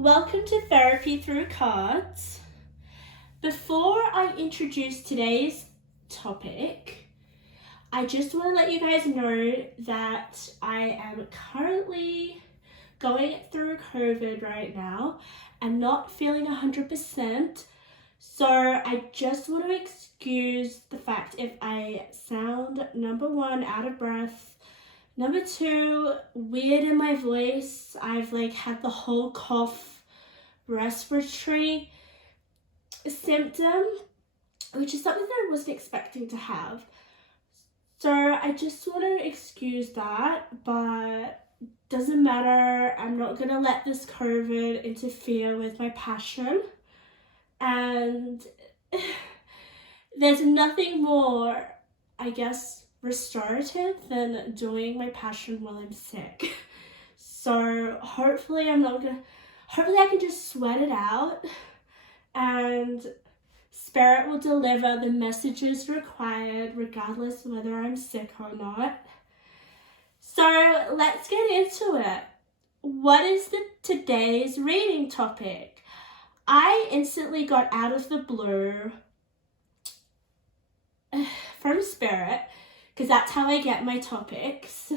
Welcome to Therapy Through Cards. Before I introduce today's topic, I just want to let you guys know that I am currently going through COVID right now. I'm not feeling 100%, so I just want to excuse the fact if I sound, number one, out of breath, number two, weird in my voice. I've had the whole cough respiratory symptom, which is something that I wasn't expecting to have. So I just want to excuse that, but doesn't matter. I'm not going to let this COVID interfere with my passion. And there's nothing more, I guess, restorative than doing my passion while I'm sick. So hopefully I can just sweat it out and Spirit will deliver the messages required regardless of whether I'm sick or not. So let's get into it. What is today's reading topic? I instantly got out of the blue from Spirit, because that's how I get my topics.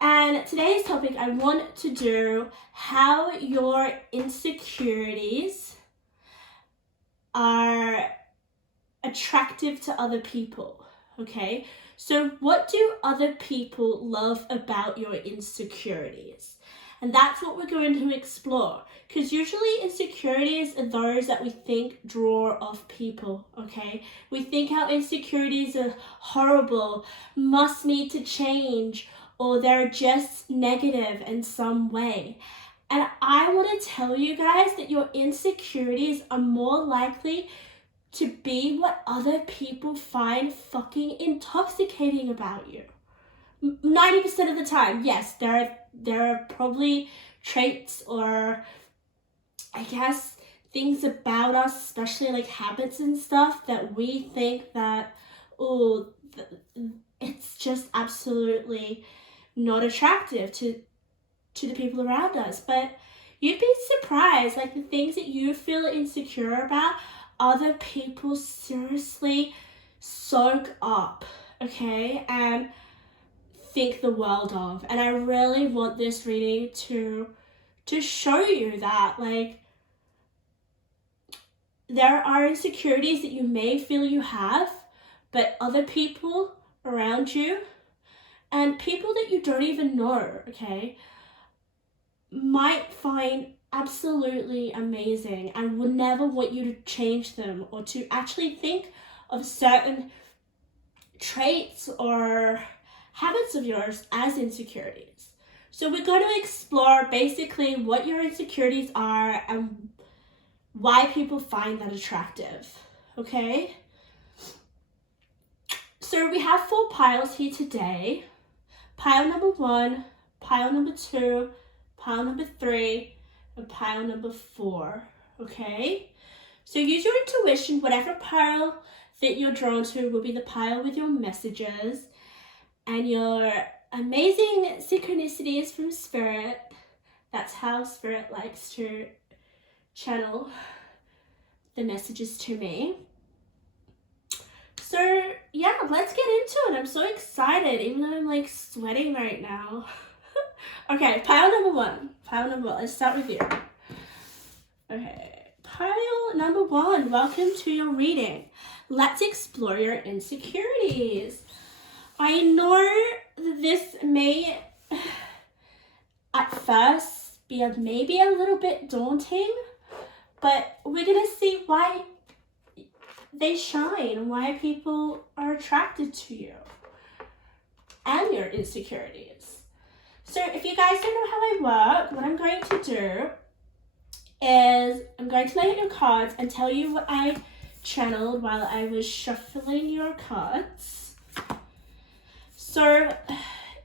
And today's topic, I want to do how your insecurities are attractive to other people, okay? So what do other people love about your insecurities? And that's what we're going to explore, because usually insecurities are those that we think draw off people, okay? We think our insecurities are horrible, must need to change, or they're just negative in some way. And I want to tell you guys that your insecurities are more likely to be what other people find fucking intoxicating about you. 90% of the time, yes, there are probably traits or I guess things about us, especially habits and stuff, that we think that, it's just absolutely not attractive to the people around us. But you'd be surprised, the things that you feel insecure about, other people seriously soak up, okay, and think the world of. And I really want this reading to show you that there are insecurities that you may feel you have, but other people around you and people that you don't even know, okay, might find absolutely amazing and would never want you to change them or to actually think of certain traits or habits of yours as insecurities. So we're going to explore basically what your insecurities are and why people find that attractive, okay? So we have 4 piles here today. Pile number 1, pile number 2, pile number 3, and pile number 4, okay? So use your intuition. Whatever pile that you're drawn to will be the pile with your messages and your amazing synchronicities from Spirit. That's how Spirit likes to channel the messages to me. So yeah, let's get into it. I'm so excited, even though I'm sweating right now. Okay, pile number 1. Let's start with you. Okay, pile number 1. Welcome to your reading. Let's explore your insecurities. I know this may, at first, be maybe a little bit daunting, but we're going to see why they shine, why people are attracted to you and your insecurities. So if you guys don't know how I work, what I'm going to do is I'm going to lay out your cards and tell you what I channeled while I was shuffling your cards. So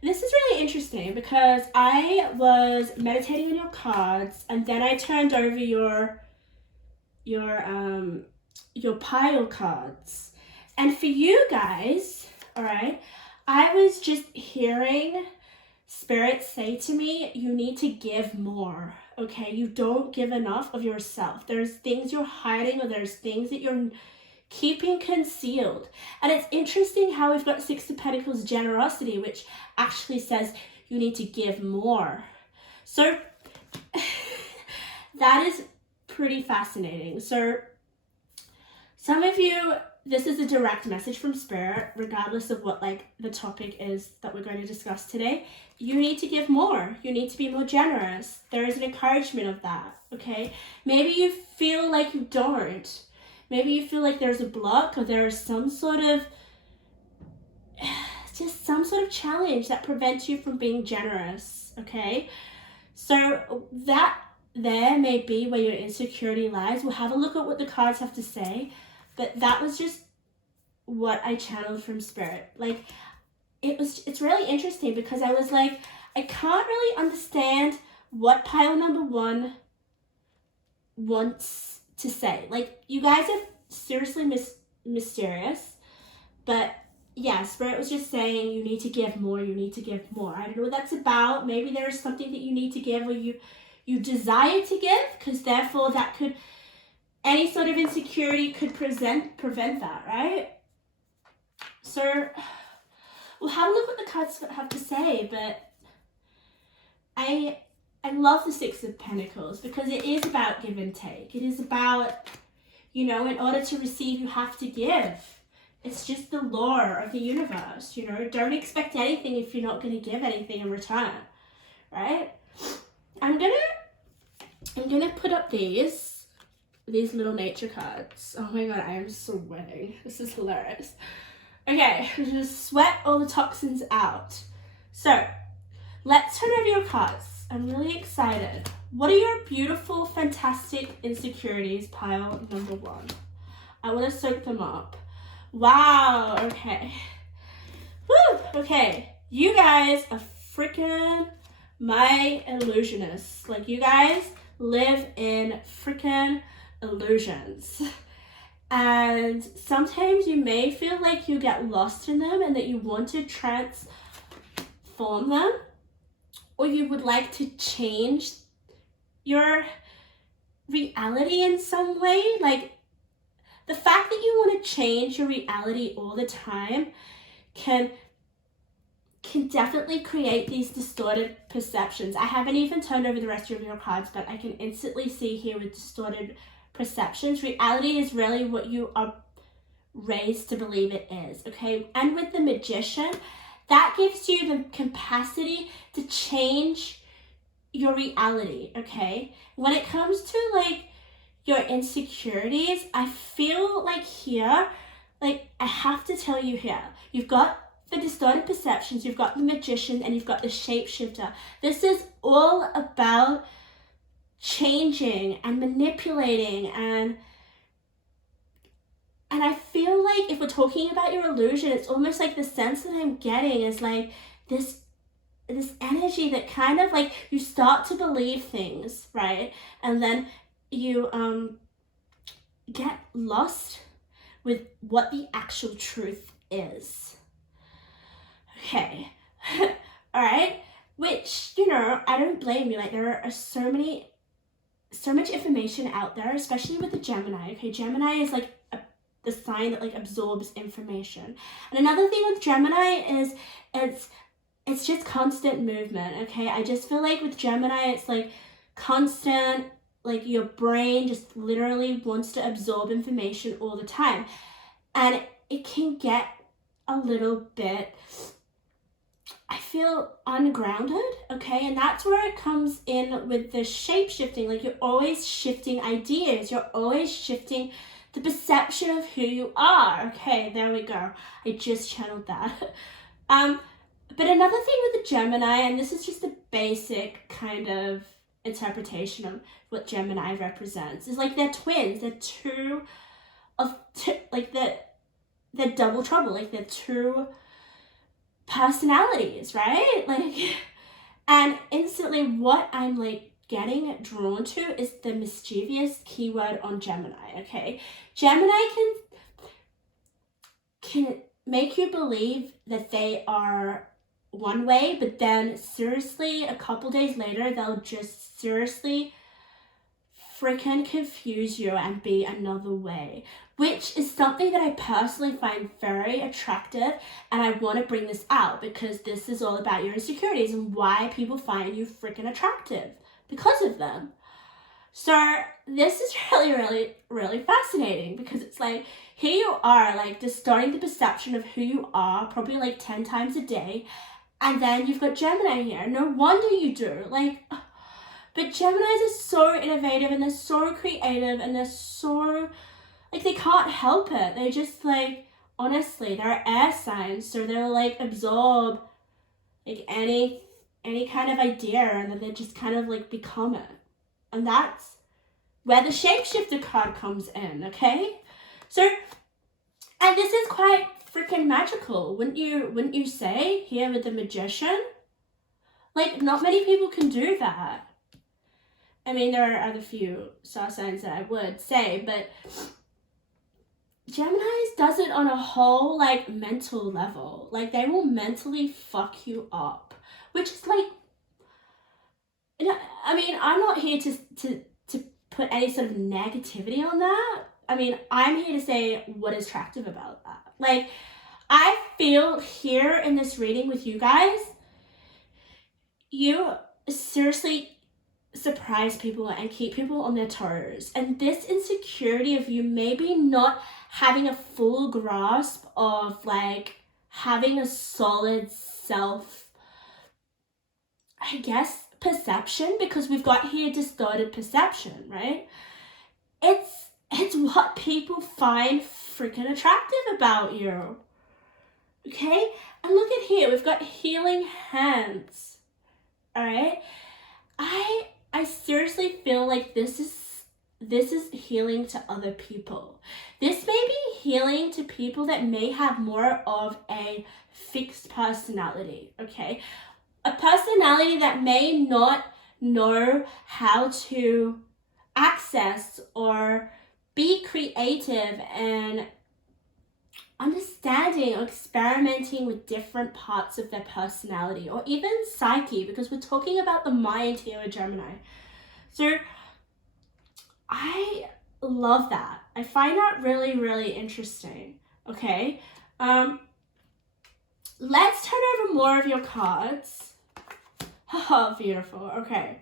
this is really interesting because I was meditating on your cards and then I turned over your pile cards. And for you guys, all right, I was just hearing Spirits say to me, you need to give more, okay? You don't give enough of yourself. There's things you're hiding, or there's things that you're keeping concealed. And it's interesting how we've got Six of Pentacles generosity, which actually says you need to give more. So that is pretty fascinating. So some of you, this is a direct message from Spirit, regardless of what like the topic is that we're going to discuss today. You need to give more. You need to be more generous. There is an encouragement of that, okay? Maybe you feel like you don't. Maybe you feel like there's a block, or there is some sort of, just some sort of challenge that prevents you from being generous, okay? So that there may be where your insecurity lies. We'll have a look at what the cards have to say, but that was just what I channeled from Spirit. Like, it's really interesting because I was like, I can't really understand what pile number one wants to say. Like, you guys are seriously mysterious, but yeah, Spirit was just saying you need to give more, you need to give more. I don't know what that's about. Maybe there is something that you need to give, or you desire to give, because therefore that could, any sort of insecurity could prevent that, right? So we'll have a look what the cards have to say, but I love the Six of Pentacles because it is about give and take. It is about, you know, in order to receive, you have to give. It's just the law of the universe, you know. Don't expect anything if you're not going to give anything in return, right? I'm gonna put up these little nature cards. Oh my god, I am sweating. This is hilarious. Okay, I'm gonna sweat all the toxins out. So, let's turn over your cards. I'm really excited. What are your beautiful, fantastic insecurities, pile number one? I want to soak them up. Wow, okay. Woo, okay. You guys are freaking my illusionists. Like, you guys live in freaking illusions. And sometimes you may feel like you get lost in them and that you want to transform them, or you would like to change your reality in some way. Like, the fact that you want to change your reality all the time can definitely create these distorted perceptions. I haven't even turned over the rest of your cards, but I can instantly see here with distorted perceptions. Reality is really what you are raised to believe it is, okay? And with the Magician, that gives you the capacity to change your reality, okay? When it comes to like your insecurities, I feel like here, like I have to tell you here, you've got the distorted perceptions, you've got the Magician, and you've got the Shapeshifter. This is all about changing and manipulating, and I feel like if we're talking about your illusion, it's almost like the sense that I'm getting is like this energy that kind of like you start to believe things, right? And then you get lost with what the actual truth is. Okay. All right. Which, you know, I don't blame you. Like, there are so much information out there, especially with the Gemini. Okay, Gemini is like the sign that like absorbs information. And another thing with Gemini is it's just constant movement. Okay, I just feel like with Gemini, it's like constant, like your brain just literally wants to absorb information all the time, and it can get a little bit, I feel, ungrounded, okay? And that's where it comes in with the shape-shifting. Like, you're always shifting ideas. You're always shifting the perception of who you are. Okay, there we go. I just channeled that. But another thing with the Gemini, and this is just a basic kind of interpretation of what Gemini represents, is like they're twins. They're they're double trouble. Like, they're two personalities, right? Like, and instantly what I'm like getting drawn to is the mischievous keyword on Gemini. Okay, Gemini can make you believe that they are one way, but then seriously, a couple days later, they'll just seriously freaking confuse you and be another way, which is something that I personally find very attractive, and I want to bring this out because this is all about your insecurities and why people find you freaking attractive because of them. So this is really fascinating because it's like, here you are, like distorting the perception of who you are probably like 10 times a day, and then you've got Gemini here. No wonder you do. Like, but Geminis are so innovative and they're so creative and they're so, like, they can't help it. They just, like, honestly, they're air signs, so they'll, like, absorb, like, any kind of idea, and then they just kind of, like, become it. And that's where the shapeshifter card comes in, okay? So, and this is quite freaking magical, wouldn't you say, here with the Magician? Like, not many people can do that. I mean, there are other few star signs that I would say, but Geminis does it on a whole, like, mental level. Like, they will mentally fuck you up, which is, like, you know, I mean, I'm not here to put any sort of negativity on that. I mean, I'm here to say what is attractive about that. Like, I feel here in this reading with you guys, you seriously surprise people and keep people on their toes. And this insecurity of you maybe not having a full grasp of, like, having a solid self, I guess, perception, because we've got here distorted perception, right? It's what people find freaking attractive about you. Okay? And look at here, we've got healing hands. All right? I seriously feel like this is healing to other people. This may be healing to people that may have more of a fixed personality, okay? A personality that may not know how to access or be creative and understanding or experimenting with different parts of their personality or even psyche, because we're talking about the mind here with Gemini. So I love that. I find that really interesting. Okay. Let's turn over more of your cards. Oh, beautiful. Okay.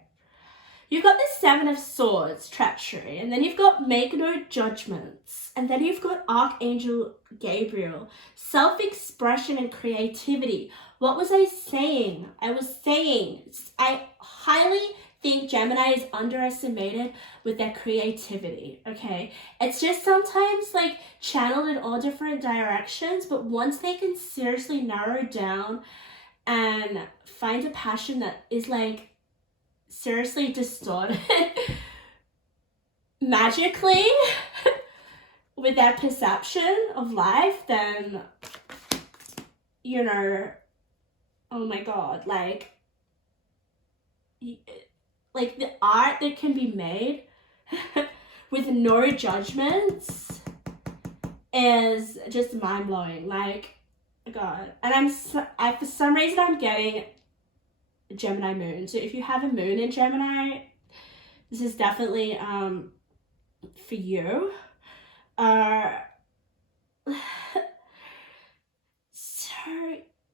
You've got the Seven of Swords, treachery, and then you've got make no judgments, and then you've got Archangel Gabriel, self-expression and creativity. What was I saying? I highly think Gemini is underestimated with their creativity, okay? It's just sometimes, like, channeled in all different directions, but once they can seriously narrow down and find a passion that is, like, seriously distorted magically with that perception of life, then, you know, oh my god, like the art that can be made with no judgments is just mind-blowing. Like, god. And for some reason I'm getting Gemini moon. So if you have a moon in Gemini, this is definitely for you. So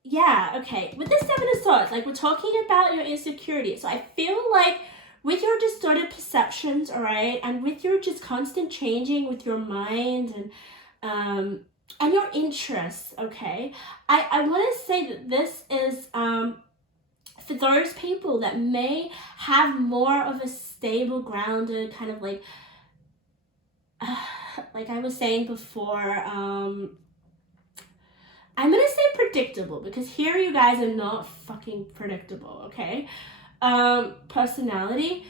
yeah, okay. With the Seven of Swords, like, we're talking about your insecurity. So I feel like with your distorted perceptions, all right, and with your just constant changing with your mind and your interests, okay, I want to say that this is for those people that may have more of a stable, grounded kind of like I was saying before, I'm gonna say predictable, because here you guys are not fucking predictable, okay? Personality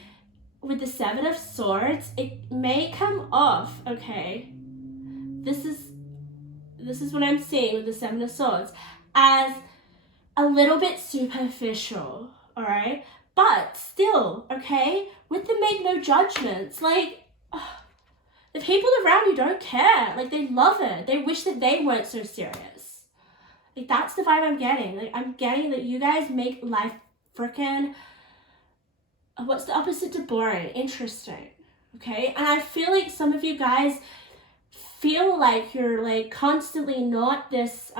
with the Seven of Swords, it may come off, okay? This is what I'm seeing with the Seven of Swords, as a little bit superficial, all right? But still, okay, with the make no judgments, like, the people around you don't care. Like, they love it. They wish that they weren't so serious. Like, that's the vibe I'm getting. Like, I'm getting that you guys make life freaking, what's the opposite to boring? Interesting. Okay? And I feel like some of you guys feel like you're like constantly not this,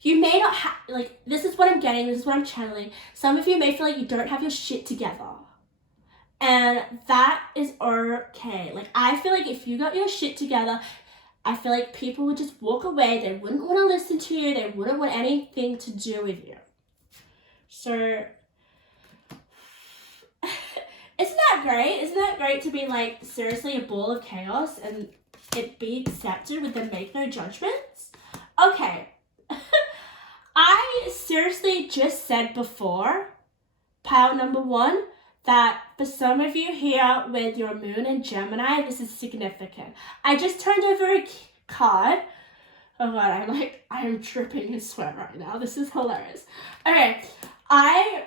you may not have, like, this is what I'm getting, this is what I'm channeling. Some of you may feel like you don't have your shit together. And that is okay. Like, I feel like if you got your shit together, I feel like people would just walk away. They wouldn't want to listen to you. They wouldn't want anything to do with you. So, isn't that great? Isn't that great to be like seriously a ball of chaos and it be accepted with them make no judgments? Okay. I seriously just said before, pile number 1, that for some of you here with your moon in Gemini, this is significant. I just turned over a card. Oh God, I am tripping and sweat right now. This is hilarious. Okay, I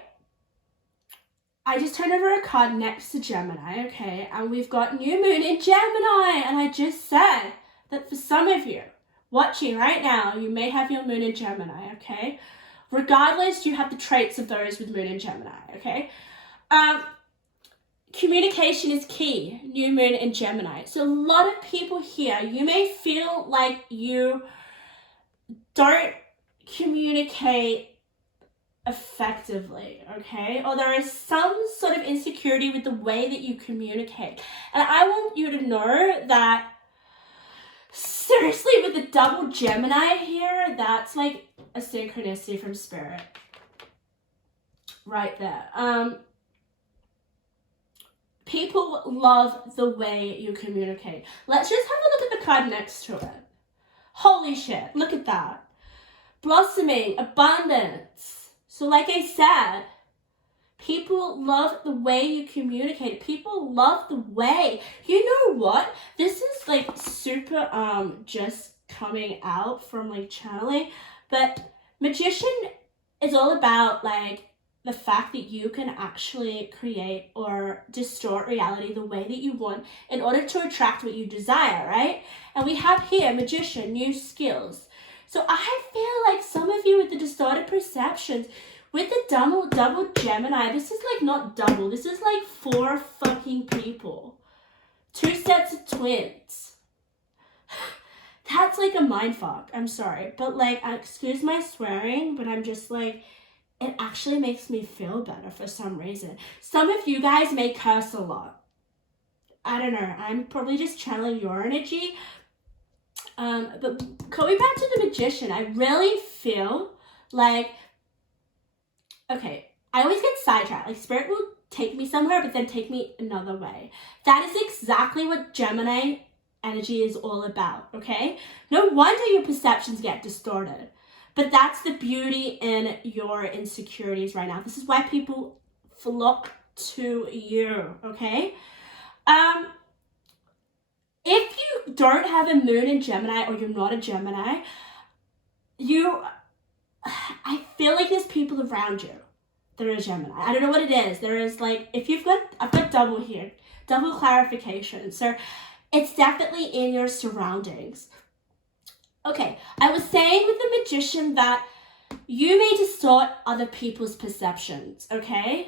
just turned over a card next to Gemini, okay? And we've got new moon in Gemini. And I just said that for some of you watching right now, you may have your moon in Gemini, okay? Regardless, you have the traits of those with moon in Gemini, okay? Communication is key, new moon in Gemini. So a lot of people here, you may feel like you don't communicate effectively, okay? Or there is some sort of insecurity with the way that you communicate. And I want you to know that seriously, with the double Gemini here, that's like a synchronicity from spirit. Right there. People love the way you communicate. Let's just have a look at the card next to it. Holy shit, look at that. Blossoming, abundance. So like I said, people love the way you communicate. People love the way. You know what? This is like super just coming out from like channeling, but Magician is all about like the fact that you can actually create or distort reality the way that you want in order to attract what you desire, right? And we have here, Magician, new skills. So I feel like some of you with the distorted perceptions, with the double Gemini, this is like not double, this is like 4 fucking people. 2 sets of twins. That's like a mindfuck, I'm sorry. But like, excuse my swearing, but I'm just like, it actually makes me feel better for some reason. Some of you guys may curse a lot. I don't know, I'm probably just channeling your energy. But going back to the Magician, I really feel like, okay, I always get sidetracked. Like, Spirit will take me somewhere, but then take me another way. That is exactly what Gemini energy is all about, okay? No wonder your perceptions get distorted. But that's the beauty in your insecurities right now. This is why people flock to you, okay? If you don't have a moon in Gemini or you're not a Gemini, I feel like there's people around you that are a Gemini. I don't know what it is. There is like, I've got double here, double clarification. So it's definitely in your surroundings. Okay, I was saying with the Magician that you may distort other people's perceptions, okay?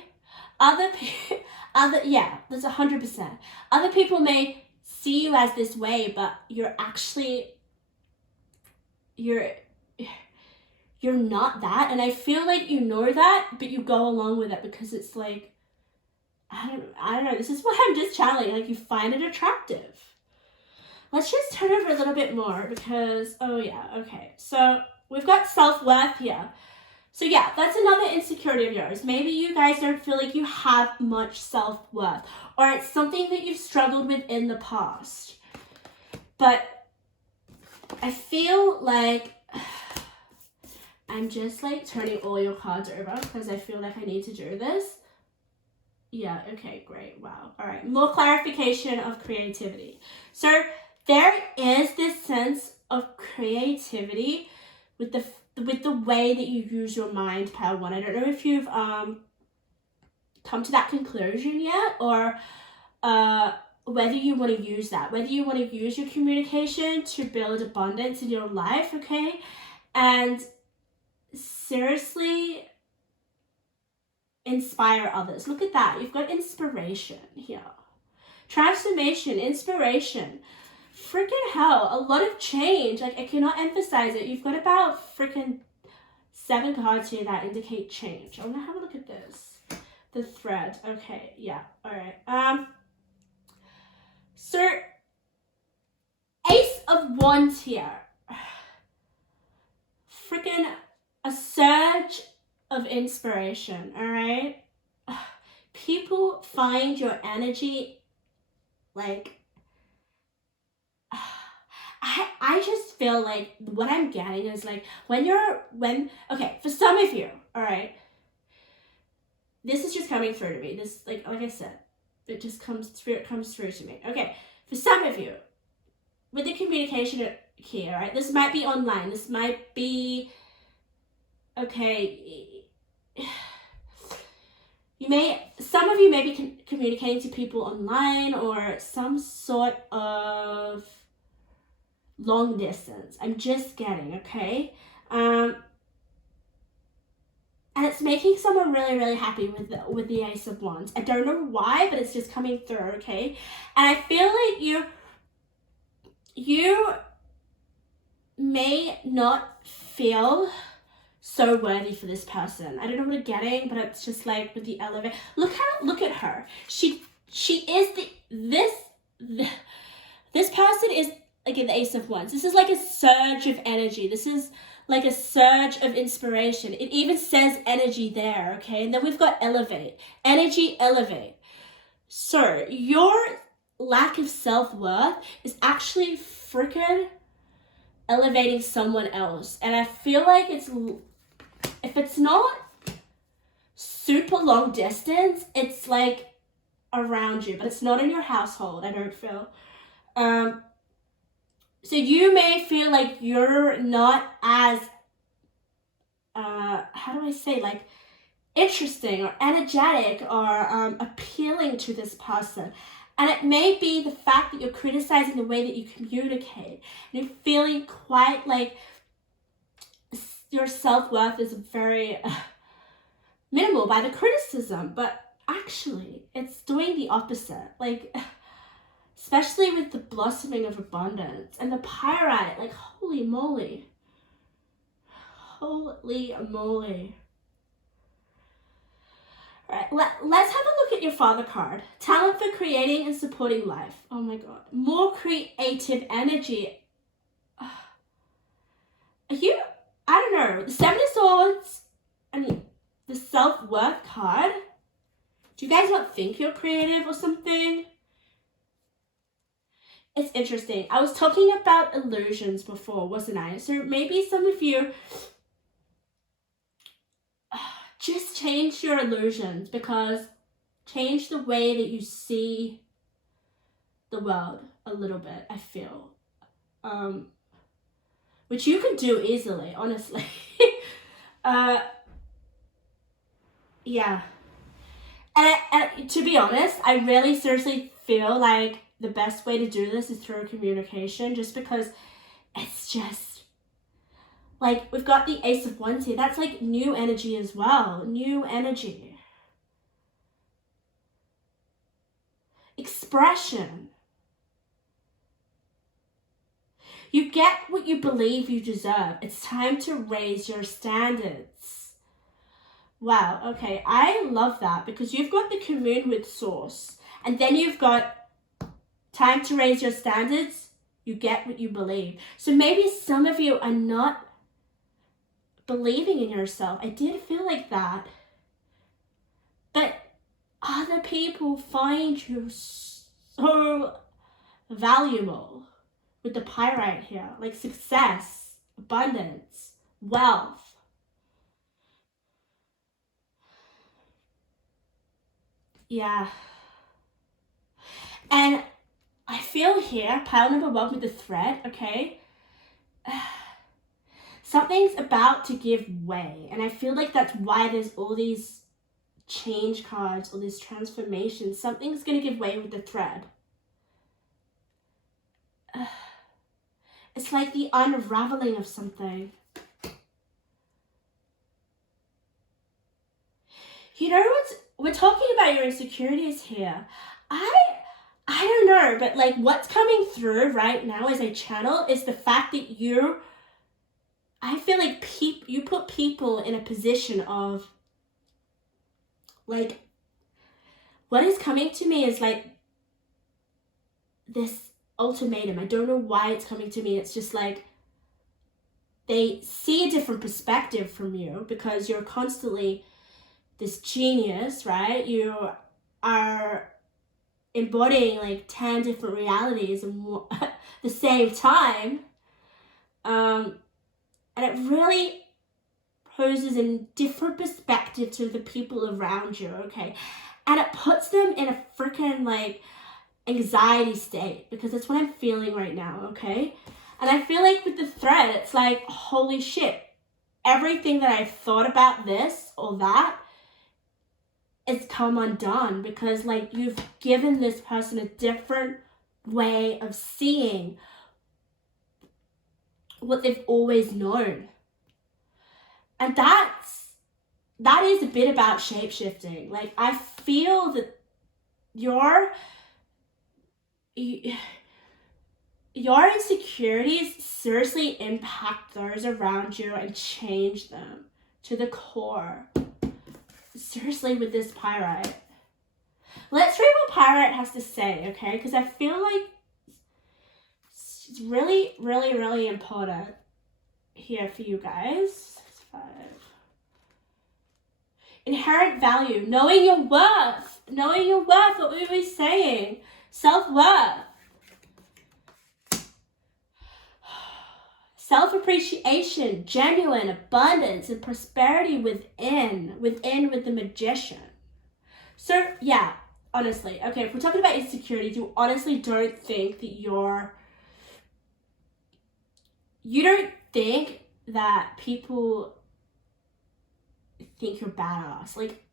Yeah, that's 100%. Other people may see you as this way, but you're not that. And I feel like you know that, but you go along with it because it's like, I don't know, this is what I'm just channeling, like you find it attractive. Let's just turn over a little bit more because, oh yeah, okay. So we've got self-worth here. So yeah, that's another insecurity of yours. Maybe you guys don't feel like you have much self-worth, or it's something that you've struggled with in the past. But I feel like I'm just like turning all your cards over because I feel like I need to do this. Yeah, okay, great, wow. All right, more clarification of creativity. So there is this sense of creativity with the way that you use your mind, Pile 1. I don't know if you've come to that conclusion yet, or whether you want to use that, whether you want to use your communication to build abundance in your life, okay? And seriously inspire others. Look at that. You've got inspiration here. Transformation, inspiration. Freaking hell, a lot of change. Like, I cannot emphasize it. You've got about freaking 7 cards here that indicate change. I want to have a look at this. The thread. Okay, yeah. All right. So, Ace of Wands here. Freaking a surge of inspiration, all right? People find your energy, like, I just feel like what I'm getting is like okay, for some of you, all right, this is just coming through to me. This, like I said, it just comes through to me. Okay, for some of you, with the communication here, right, this might be online, this might be, okay, some of you may be communicating to people online or some sort of long distance. I'm just getting, okay? And it's making someone really, really happy with the Ace of Wands. I don't know why, but it's just coming through, okay? And I feel like you may not feel so worthy for this person. I don't know what I'm getting, but it's just like with the elevator. Look at her. She is this person is, again, the Ace of Wands. This is like a surge of energy. This is like a surge of inspiration. It even says energy there, okay? And then we've got elevate. Energy, elevate. So your lack of self-worth is actually freaking elevating someone else. And I feel like if it's not super long distance, it's like around you, but it's not in your household, I don't feel. So you may feel like you're not as, how do I say, like interesting or energetic or appealing to this person. And it may be the fact that you're criticizing the way that you communicate. And you're feeling quite like your self-worth is very minimal by the criticism. But actually, it's doing the opposite. Like, especially with the blossoming of abundance and the pyrite, like, holy moly. Holy moly. All right, let's have a look at your Father card. Talent for creating and supporting life. Oh my God. More creative energy. I don't know. The 7 of Swords and the self-worth card. Do you guys not think you're creative or something? It's interesting. I was talking about illusions before, wasn't I? So maybe some of you just change your illusions, because change the way that you see the world a little bit, I feel. Which you can do easily, honestly. Yeah. And to be honest, I really seriously feel like the best way to do this is through communication, just because it's just like we've got the Ace of Wands here. That's like new energy as well. New energy. Expression. You get what you believe you deserve. It's time to raise your standards. Wow, okay, I love that, because you've got the commune with source, and then you've got time to raise your standards. You get what you believe. So maybe some of you are not believing in yourself. I did feel like that. But other people find you so valuable with the pyrite here, like success, abundance, wealth. Yeah. And I feel here, pile number 1 with the thread, okay? Something's about to give way. And I feel like that's why there's all these change cards, all these transformations. Something's going to give way with the thread. it's like the unraveling of something. You know what? We're talking about your insecurities here. I don't know, but like what's coming through right now as a channel is the fact that I feel like you put people in a position of, like, what is coming to me is like this ultimatum. I don't know why it's coming to me. It's just like they see a different perspective from you because you're constantly this genius, right? You are embodying like 10 different realities at the same time. And it really poses a different perspective to the people around you, okay? And it puts them in a freaking like anxiety state because that's what I'm feeling right now, okay? And I feel like with the thread, it's like, holy shit, everything that I thought about this or that is come undone because like you've given this person a different way of seeing what they've always known. And that is a bit about shape-shifting. Like, I feel that your insecurities seriously impact those around you and change them to the core. Seriously, with this pyrite. Let's read what pyrite has to say, okay? Because I feel like it's really, really, really important here for you guys. 5. Inherent value, knowing your worth, what we were saying, self-worth, self-appreciation, genuine abundance and prosperity within with the magician. So yeah, honestly, okay, if we're talking about insecurities, you honestly don't think that you don't think that people think you're badass. Like,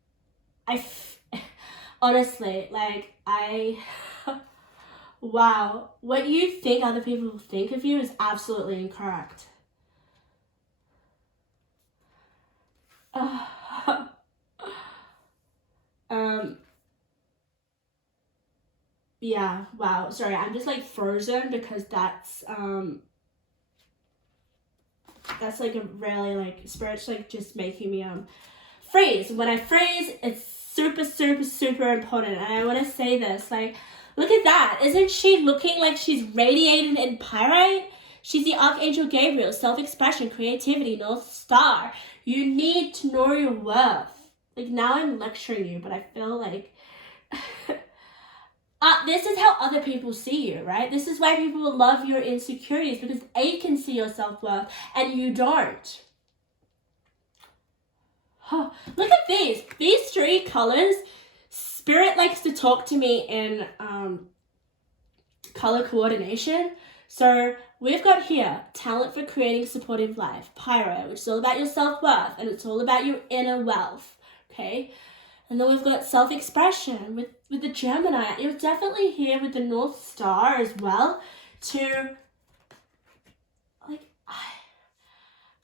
honestly, like, wow, what you think other people think of you is absolutely incorrect. Yeah, wow, sorry, I'm just like frozen because that's like a really like spirit's like just making me freeze. When I freeze, it's super, super, super important. And I want to say this, like, look at that. Isn't she looking like she's radiating in pyrite? She's the Archangel Gabriel, self-expression, creativity, North Star. You need to know your worth. Like, now I'm lecturing you, but I feel like this is how other people see you, right? This is why people love your insecurities, because they can see your self-worth and you don't. Oh, look at these 3 colors. Spirit likes to talk to me in color coordination. So we've got here talent for creating supportive life, pyro, which is all about your self-worth and it's all about your inner wealth, okay? And then we've got self-expression with the Gemini. You're definitely here with the North Star as well to, like,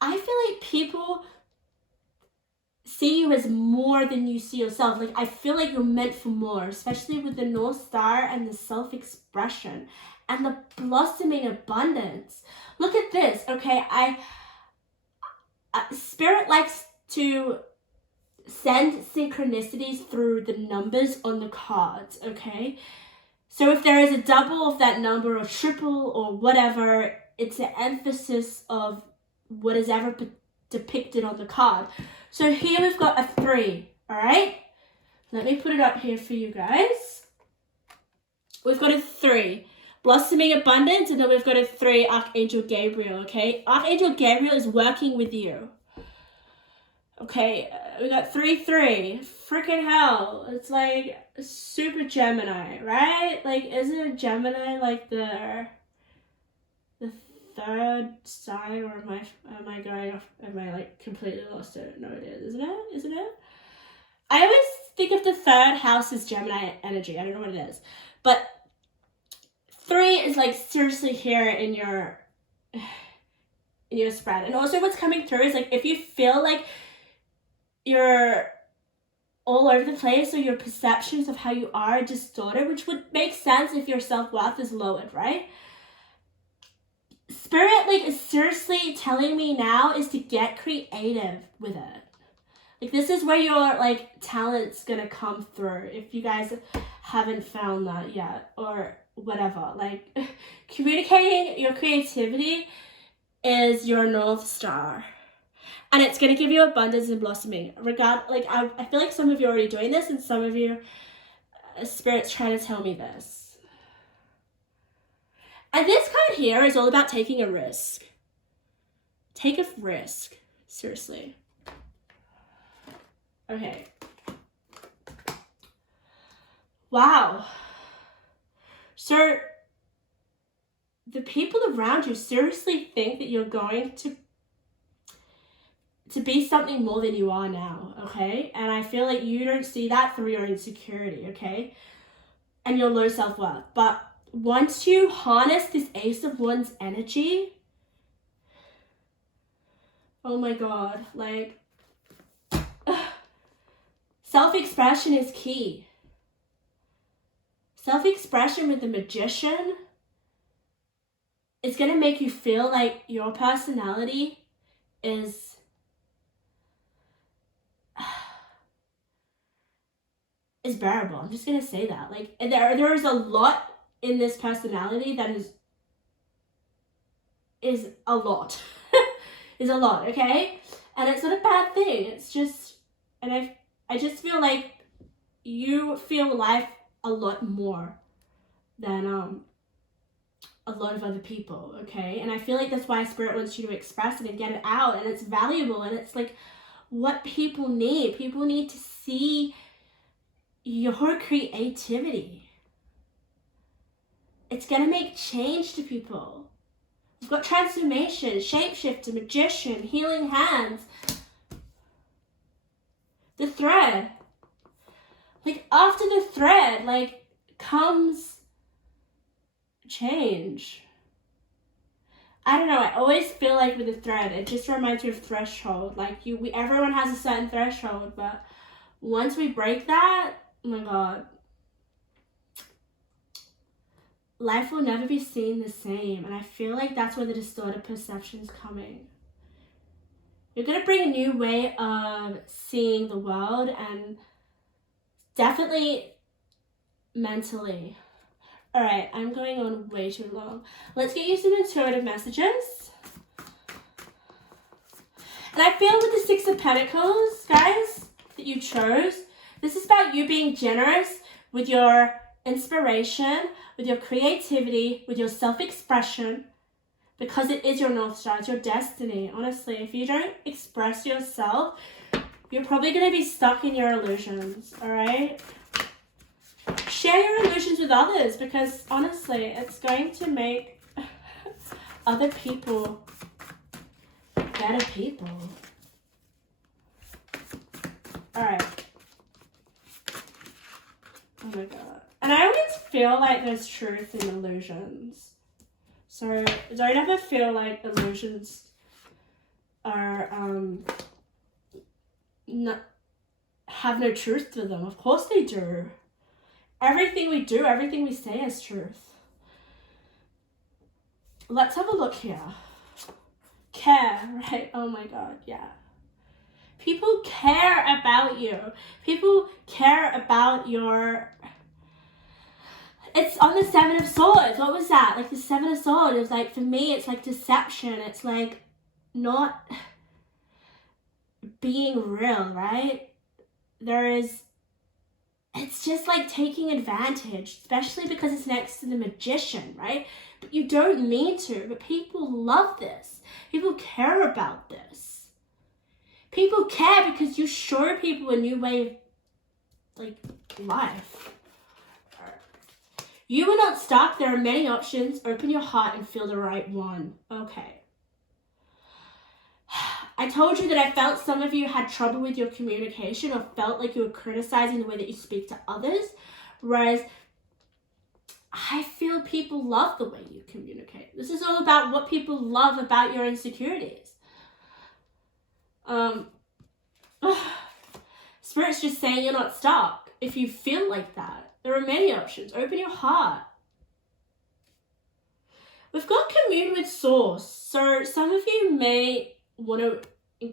I feel like people see you as more than you see yourself. Like, I feel like you're meant for more, especially with the North Star and the self-expression and the blossoming abundance. Look at this, okay? Spirit likes to send synchronicities through the numbers on the cards, okay? So if there is a double of that number or triple or whatever, it's an emphasis of what is ever depicted on the card. So here we've got a 3, all right? Let me put it up here for you guys. We've got a 3, blossoming abundance, and then we've got a 3, Archangel Gabriel, okay? Archangel Gabriel is working with you. Okay, we got 3-3. Freaking hell. It's like super Gemini, right? Like, isn't Gemini like the third sign, or am I going off? Am I like completely lost it? No, it is, isn't it? I always think of the 3rd house as Gemini energy. I don't know what it is. But 3 is like seriously here in your spread. And also what's coming through is like if you feel like you're all over the place or your perceptions of how you are distorted, which would make sense if your self-worth is lowered, right? Spirit like is seriously telling me now is to get creative with it. Like this is where your like talent's gonna come through if you guys haven't found that yet or whatever. Like communicating your creativity is your North Star. And it's going to give you abundance and blossoming. I feel like some of you are already doing this and some of you, Spirit's trying to tell me this. And this card here is all about taking a risk. Take a risk. Seriously. Okay. Wow. So, the people around you seriously think that you're going to be something more than you are now, okay? And I feel like you don't see that through your insecurity, okay? And your low self-worth. But once you harness this Ace of Wands energy, oh my God, like, self-expression is key. Self-expression with the Magician is going to make you feel like your personality is bearable. I'm just gonna say that. Like there is a lot in this personality that is a lot. Is a lot, okay? And it's not a bad thing. It's just, and I just feel like you feel life a lot more than a lot of other people, okay? And I feel like that's why Spirit wants you to express it and get it out, and it's valuable, and it's like what people need. People need to see your creativity. It's gonna make change to people. We've got transformation, shapeshifter, magician, healing hands. The thread. Like after the thread, like comes change. I don't know, I always feel like with the thread, it just reminds me of threshold. Like everyone has a certain threshold, but once we break that, oh my God, life will never be seen the same. And I feel like that's where the distorted perception's coming. You're going to bring a new way of seeing the world, and definitely mentally. All right, I'm going on way too long. Let's get you some intuitive messages. And I feel with the Six of Pentacles, guys, that you chose, this is about you being generous with your inspiration, with your creativity, with your self-expression, because it is your North Star, it's your destiny. Honestly, if you don't express yourself, you're probably going to be stuck in your illusions, all right? Share your illusions with others, because honestly, it's going to make other people better people. All right. Oh my God. And I always feel like there's truth in illusions. So don't ever feel like illusions are have no truth to them. Of course they do. Everything we do, everything we say is truth. Let's have a look here. Care, right? Oh my God, yeah. People care about you. People care about your... It's on the Seven of Swords. What was that? Like the Seven of Swords. It was like, for me, it's like deception. It's like not being real, right? It's just like taking advantage, especially because it's next to the Magician, right? But you don't mean to, but people love this. People care about this. People care because you show people a new way of, like, life. You are not stuck. There are many options. Open your heart and feel the right one. Okay. I told you that I felt some of you had trouble with your communication or felt like you were criticizing the way that you speak to others. Whereas I feel people love the way you communicate. This is all about what people love about your insecurities. Spirit's just saying you're not stuck. If you feel like that, there are many options. Open your heart. We've got commune with source. So some of you may want to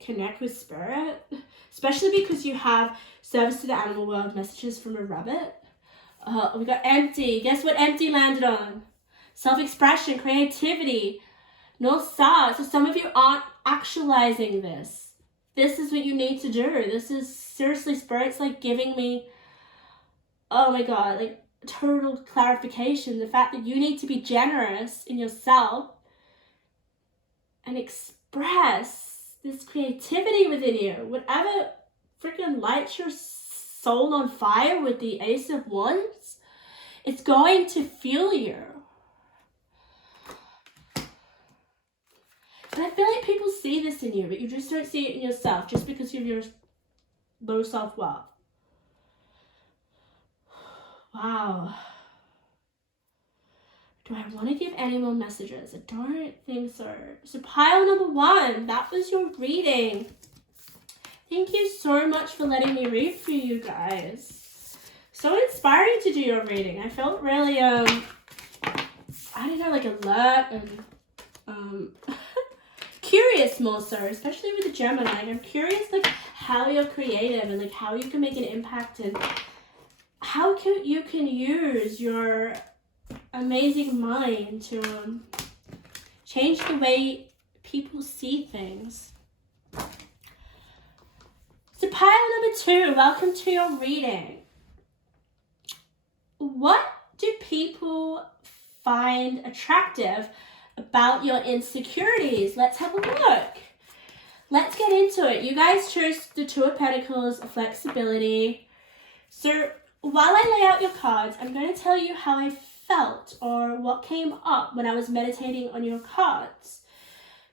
connect with spirit, especially because you have service to the animal world, messages from a rabbit. We got empty. Guess what empty landed on? Self-expression, creativity, North Star. So some of you aren't actualizing this. This is what you need to do. This is seriously, Spirit's like giving me, oh my God, like total clarification. The fact that you need to be generous in yourself and express this creativity within you. Whatever freaking lights your soul on fire with the Ace of Wands, it's going to fuel you. And I feel like people see this in you, but you just don't see it in yourself just because of your low self-worth. Wow. Do I want to give any more messages? I don't think so. So pile number 1, that was your reading. Thank you so much for letting me read for you guys. So inspiring to do your reading. I felt really, I don't know, like alert and curious more so, especially with the Gemini. I'm curious like how you're creative and like how you can make an impact and how you can use your amazing mind to change the way people see things. So pile number 2, welcome to your reading. What do people find attractive about your insecurities? Let's have a look. Let's get into it. You guys chose the Two of Pentacles, flexibility. So while I lay out your cards, I'm going to tell you how I felt or what came up when I was meditating on your cards.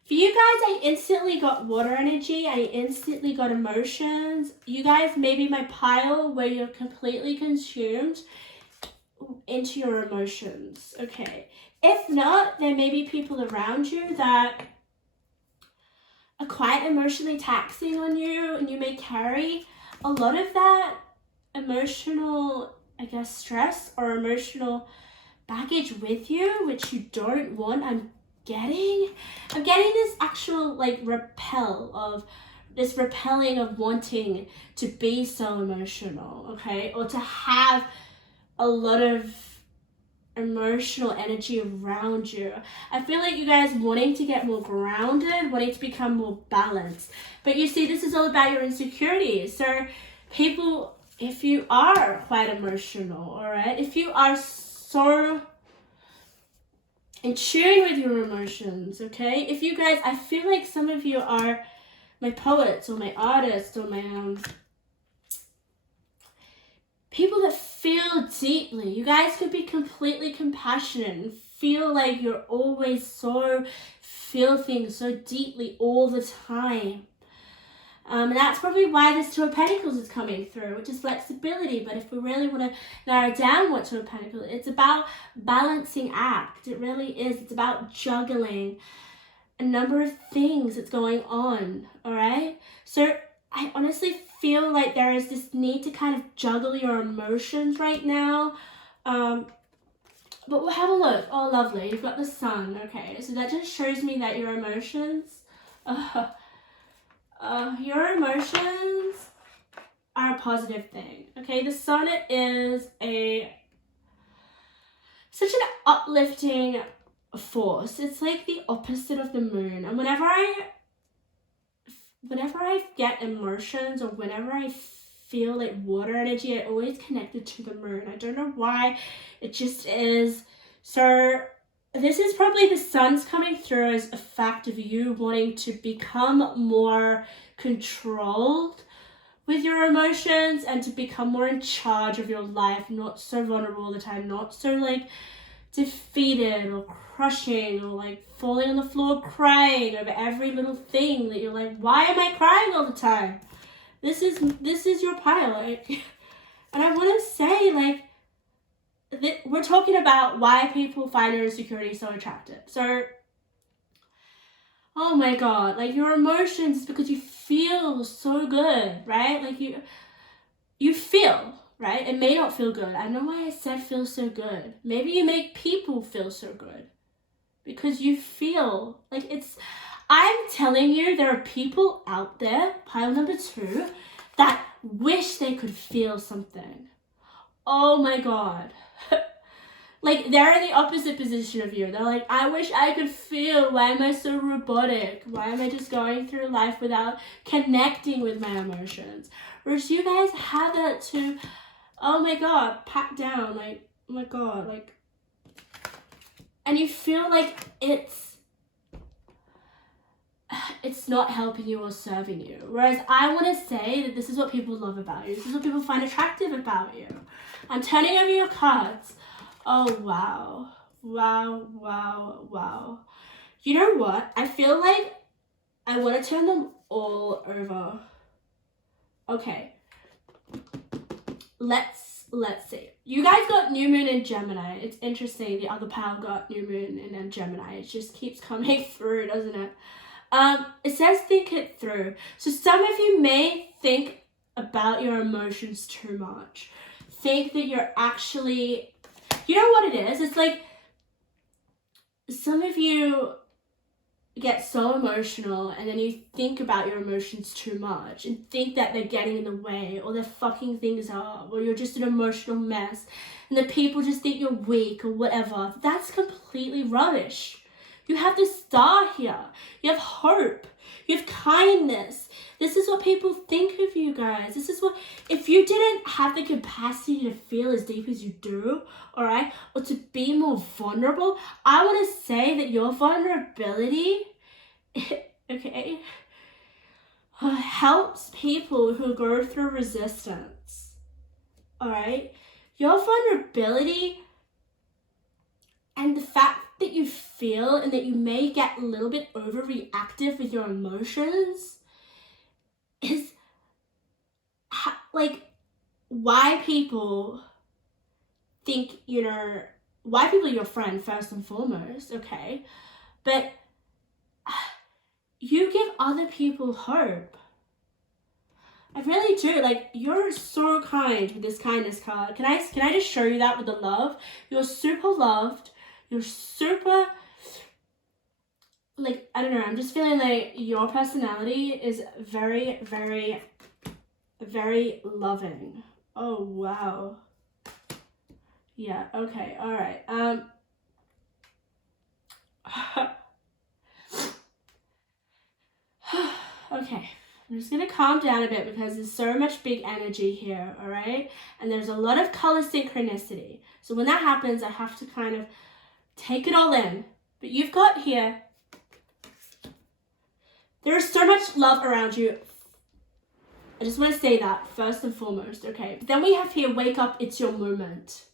For you guys, I instantly got water energy. I instantly got emotions. You guys may be my pile where you're completely consumed into your emotions. Okay. If not, there may be people around you that are quite emotionally taxing on you, and you may carry a lot of that emotional, stress or emotional baggage with you, which you don't want. I'm getting this actual repelling of wanting to be so emotional, okay? Or to have a lot of emotional energy around you. I feel like you guys wanting to get more grounded, wanting to become more balanced. But you see, this is all about your insecurities. So people, if you are quite emotional, all right, if you are so in tune with your emotions, okay, if you guys, I feel like some of you are my poets or my artists or my people that feel deeply. You guys could be completely compassionate and feel like you're always feel things so deeply all the time. And that's probably why this Two of Pentacles is coming through, which is flexibility. But if we really want to narrow down what Two of Pentacles, it's about balancing act. It really is. It's about juggling a number of things that's going on, all right? So I honestly feel like there is this need to kind of juggle your emotions right now. But we'll have a look. Oh, lovely. You've got the Sun. Okay, so that just shows me that your emotions... your emotions are a positive thing. Okay, the Sun is such an uplifting force. It's like the opposite of the Moon. And whenever I get emotions or whenever I feel like water energy, I always connect it to the Moon. I don't know why, it just is. So this is probably the Sun's coming through as a fact of you wanting to become more controlled with your emotions and to become more in charge of your life, not so vulnerable all the time, not so like defeated or crushing or like falling on the floor crying over every little thing that you're like, why am I crying all the time? This is your pile. And I want to say, like, we're talking about why people find your insecurity so attractive. So, oh my God, like your emotions, because you feel so good, right? Like you feel, right? It may not feel good. I know why I said feel so good. Maybe you make people feel so good because you feel like I'm telling you, there are people out there, pile number 2, that wish they could feel something. Oh my God. Like, they're in the opposite position of you. They're like, I wish I could feel. Why am I so robotic? Why am I just going through life without connecting with my emotions? Whereas you guys have that to, oh my God, pat down. Like, oh my God, like, and you feel like it's not helping you or serving you. Whereas I want to say that this is what people love about you. This is what people find attractive about you. I'm turning over your cards. Oh, wow. Wow, wow, wow. You know what? I feel like I want to turn them all over. Okay. Let's see. You guys got new moon in Gemini. It's interesting. The other pile got new moon in Gemini. It just keeps coming through, doesn't it? It says think it through. So some of you may think about your emotions too much. Think that you're actually... You know what it is? It's like some of you get so emotional and then you think about your emotions too much and think that they're getting in the way or they're fucking things up or you're just an emotional mess and the people just think you're weak or whatever. That's completely rubbish. You have the star here. You have hope. You have kindness. This is what people think of you guys. This is what, if you didn't have the capacity to feel as deep as you do, all right, or to be more vulnerable, I want to say that your vulnerability, okay, helps people who go through resistance, all right? Your vulnerability and the fact that you feel and that you may get a little bit overreactive with your emotions is like why people think, you know, why people are your friend first and foremost, okay? But you give other people hope. I really do. Like, you're so kind with this kindness card. Can I just show you that with the love? You're super loved. You're super, like, I don't know, I'm just feeling like your personality is very, very, very loving. Oh, wow. Yeah, okay, all right. Okay, I'm just gonna calm down a bit because there's so much big energy here, all right? And there's a lot of color synchronicity. So when that happens, I have to kind of take it all in. But you've got here, there is so much love around you. I just want to say that first and foremost, okay? But then we have here, wake up, it's your moment.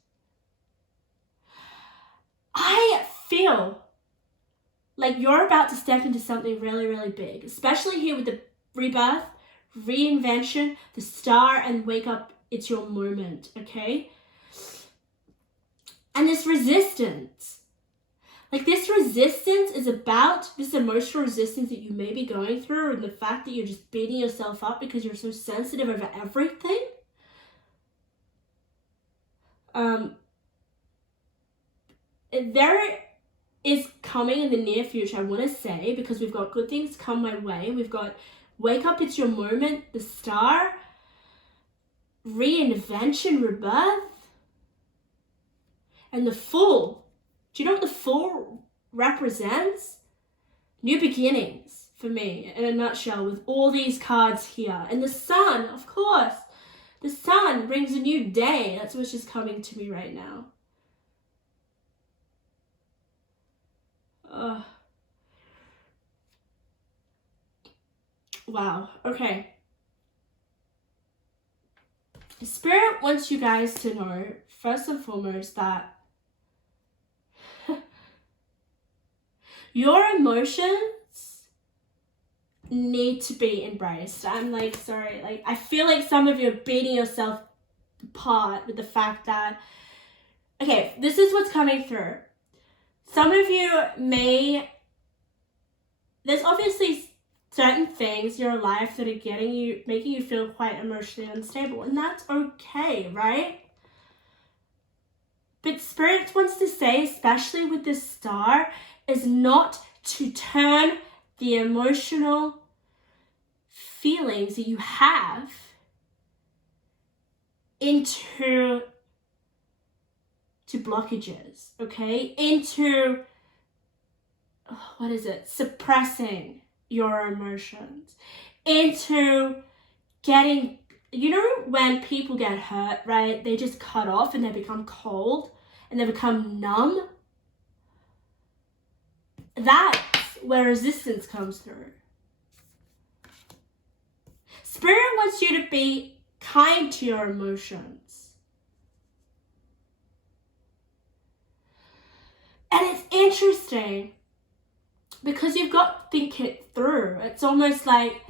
I feel like you're about to step into something really, really big, especially here with the rebirth, reinvention, the star, and wake up, it's your moment, okay? And this resistance. Like, this resistance is about this emotional resistance that you may be going through and the fact that you're just beating yourself up because you're so sensitive over everything. There is coming in the near future, I want to say, because we've got good things come my way. We've got wake up, it's your moment, the star, reinvention, rebirth, and the Fool. Do you know what the Fool represents? New beginnings for me, in a nutshell, with all these cards here. And the Sun, of course. The Sun brings a new day. That's what's just coming to me right now. Wow, okay. Spirit wants you guys to know, first and foremost, that your emotions need to be embraced. I'm like, sorry, like, I feel like some of you are beating yourself apart with the fact that Okay, this is what's coming through. Some of you there's obviously certain things in your life that are making you feel quite emotionally unstable, and that's okay, right? But Spirit wants to say, especially with this star, is not to turn the emotional feelings that you have into blockages, okay? Into, suppressing your emotions. Into getting, when people get hurt, right? They just cut off and they become cold and they become numb. That's where resistance comes through. Spirit wants you to be kind to your emotions. And it's interesting because you've got to think it through. It's almost like,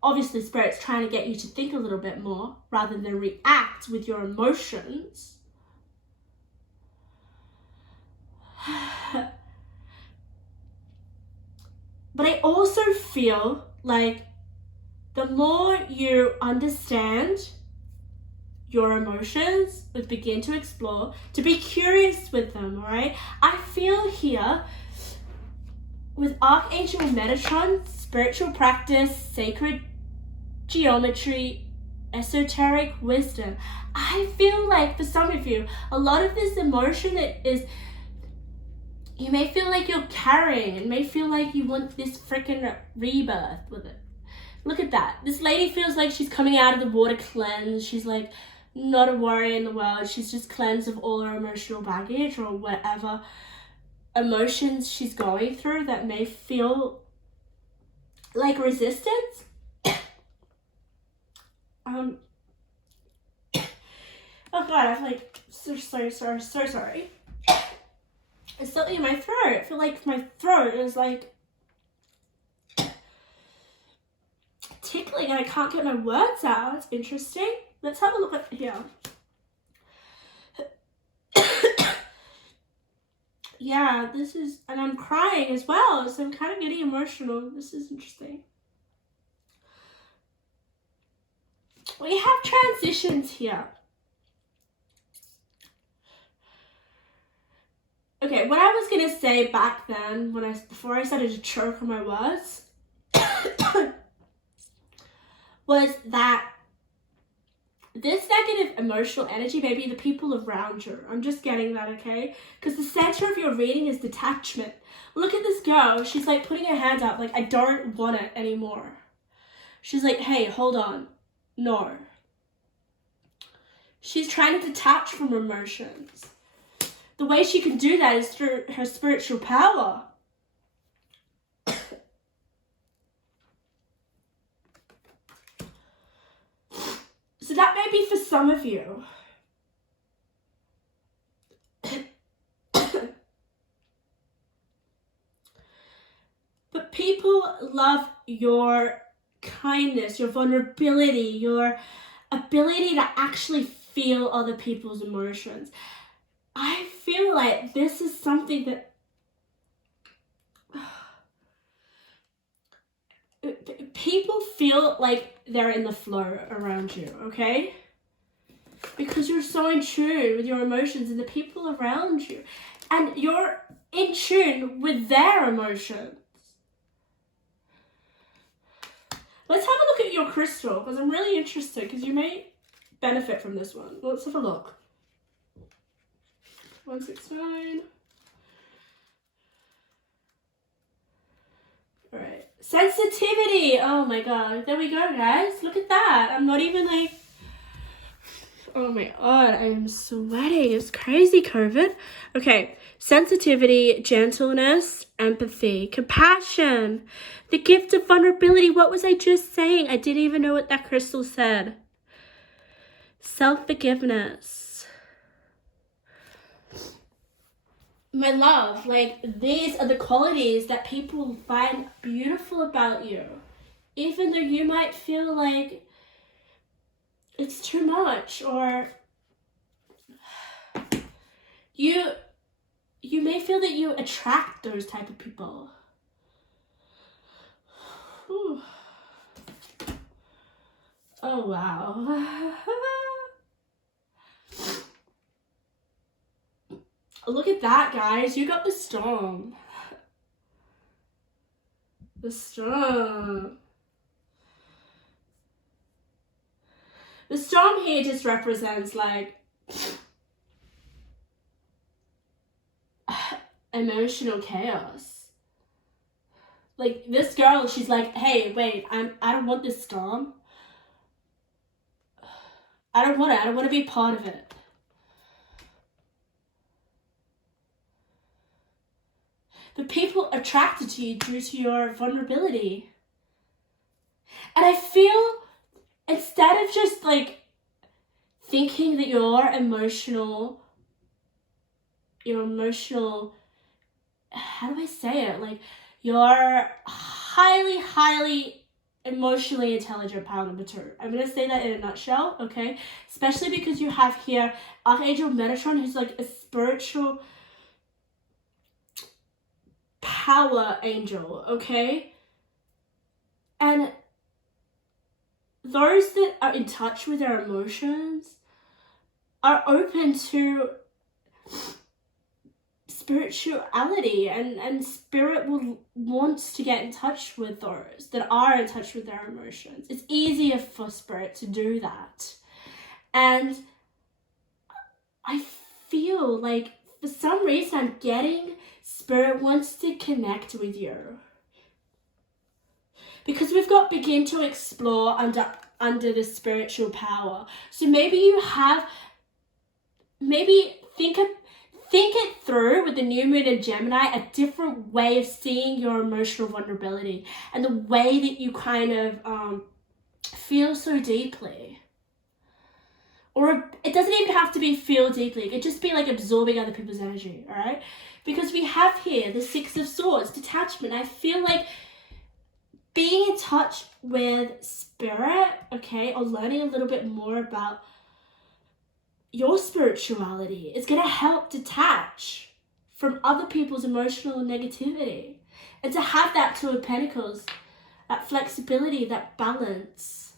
obviously Spirit's trying to get you to think a little bit more rather than react with your emotions. But I also feel like the more you understand your emotions, begin to explore, to be curious with them, all right? I feel here with Archangel Metatron, spiritual practice, sacred geometry, esoteric wisdom, I feel like for some of you, a lot of this emotion is, you may feel like you're carrying, it may feel like you want this freaking rebirth with it. Look at that. This lady feels like she's coming out of the water cleanse. She's like, not a worry in the world. She's just cleansed of all her emotional baggage or whatever emotions she's going through that may feel like resistance. Oh God, I'm like so sorry. It's something in my throat. I feel like my throat is like tickling and I can't get my words out. It's interesting. Let's have a look at here. Yeah, this is, and I'm crying as well, so I'm kind of getting emotional. This is interesting. We have transitions here. Okay, what I was going to say back then, before I started to choke on my words, was that this negative emotional energy may be the people around you. I'm just getting that, okay? Because the center of your reading is detachment. Look at this girl. She's like putting her hands up like, I don't want it anymore. She's like, hey, hold on. No. She's trying to detach from emotions. The way she can do that is through her spiritual power. So that may be for some of you. But people love your kindness, your vulnerability, your ability to actually feel other people's emotions. I feel like this is something that people feel like they're in the flow around you, okay? Because you're so in tune with your emotions and the people around you. And you're in tune with their emotions. Let's have a look at your crystal, because I'm really interested, because you may benefit from this one. Let's have a look. 169. All right. Sensitivity. Oh my God. There we go, guys. Look at that. I'm not even like, oh my God, I am sweating. It's crazy, COVID. Okay. Sensitivity, gentleness, empathy, compassion, the gift of vulnerability. What was I just saying? I didn't even know what that crystal said. Self-forgiveness. My love, like, these are the qualities that people find beautiful about you. Even though you might feel like it's too much, or you may feel that you attract those type of people. Whew. Oh, wow. Look at that, guys. You got the storm. The storm. The storm here just represents like emotional chaos. Like this girl, she's like, hey, wait, I don't want this storm. I don't want it. I don't want to be part of it. But people attracted to you due to your vulnerability. And I feel instead of just like thinking that you're emotional, how do I say it? Like you're highly, highly emotionally intelligent, power number 2. I'm going to say that in a nutshell, okay? Especially because you have here Archangel Metatron, who's like a spiritual power angel, okay? And those that are in touch with their emotions are open to spirituality, and spirit wants to get in touch with those that are in touch with their emotions. It's easier for spirit to do that. And I feel like for some reason I'm getting spirit wants to connect with you. Because we've got begin to explore under the spiritual power. So maybe you have, maybe think it through with the new moon in Gemini, a different way of seeing your emotional vulnerability and the way that you kind of feel so deeply. Or it doesn't even have to be feel deeply. It could just be like absorbing other people's energy, all right? Because we have here the 6 of Swords, detachment. I feel like being in touch with spirit, okay, or learning a little bit more about your spirituality is going to help detach from other people's emotional negativity. And to have that 2 of Pentacles, that flexibility, that balance.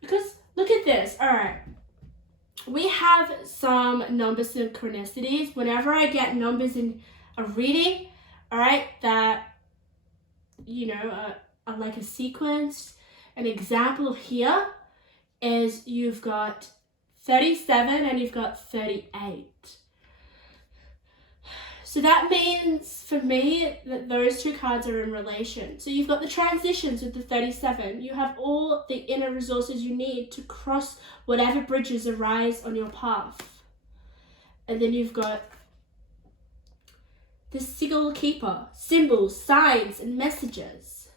Because look at this, all right. We have some number synchronicities. Whenever I get numbers in a reading, all right, that, you know, are like a sequence. An example here is you've got 37 and you've got 38. So that means for me that those 2 cards are in relation. So you've got the transitions with the 37. You have all the inner resources you need to cross whatever bridges arise on your path. And then you've got the sigil keeper, symbols, signs, and messages.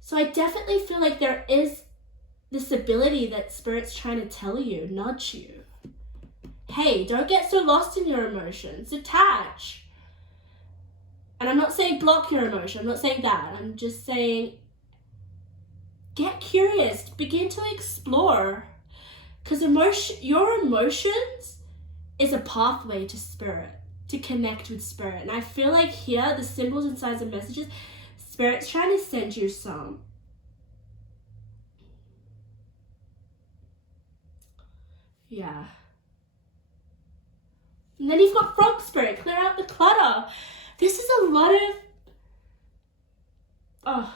So I definitely feel like there is this ability that spirit's trying to tell you, nudge you. Hey, don't get so lost in your emotions. Detach. And I'm not saying block your emotion. I'm not saying that. I'm just saying get curious. Begin to explore. Because your emotions is a pathway to spirit, to connect with spirit. And I feel like here, the symbols and signs and messages, spirit's trying to send you some. Yeah. And then you've got frog spirit, clear out the clutter. This is a lot of,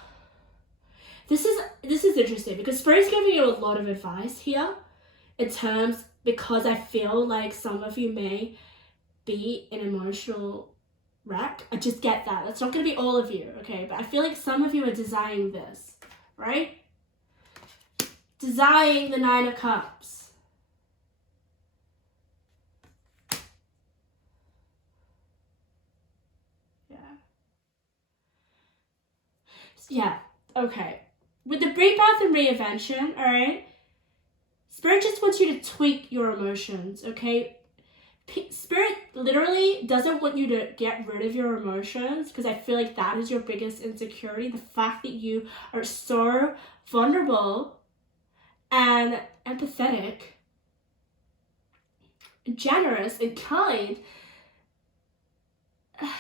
this is interesting because spirit's giving you a lot of advice here in terms, because I feel like some of you may be an emotional wreck. I just get that. That's not going to be all of you, okay? But I feel like some of you are desiring this, right? Desiring the 9 of Cups. Yeah, okay. With the rebirth and reinvention, all right, spirit just wants you to tweak your emotions, okay? Spirit literally doesn't want you to get rid of your emotions, because I feel like that is your biggest insecurity. The fact that you are so vulnerable and empathetic, generous and kind. Oh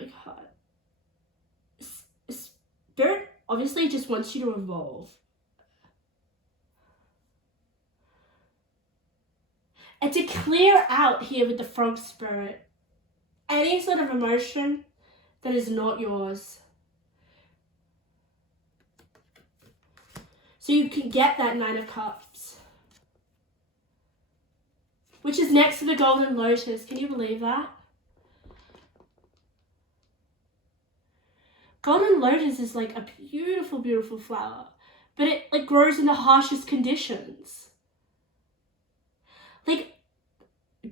my God. Spirit obviously just wants you to evolve. And to clear out here with the frog spirit any sort of emotion that is not yours. So you can get that 9 of Cups, which is next to the golden lotus. Can you believe that? Golden lotus is like a beautiful, beautiful flower, but it like grows in the harshest conditions. Like,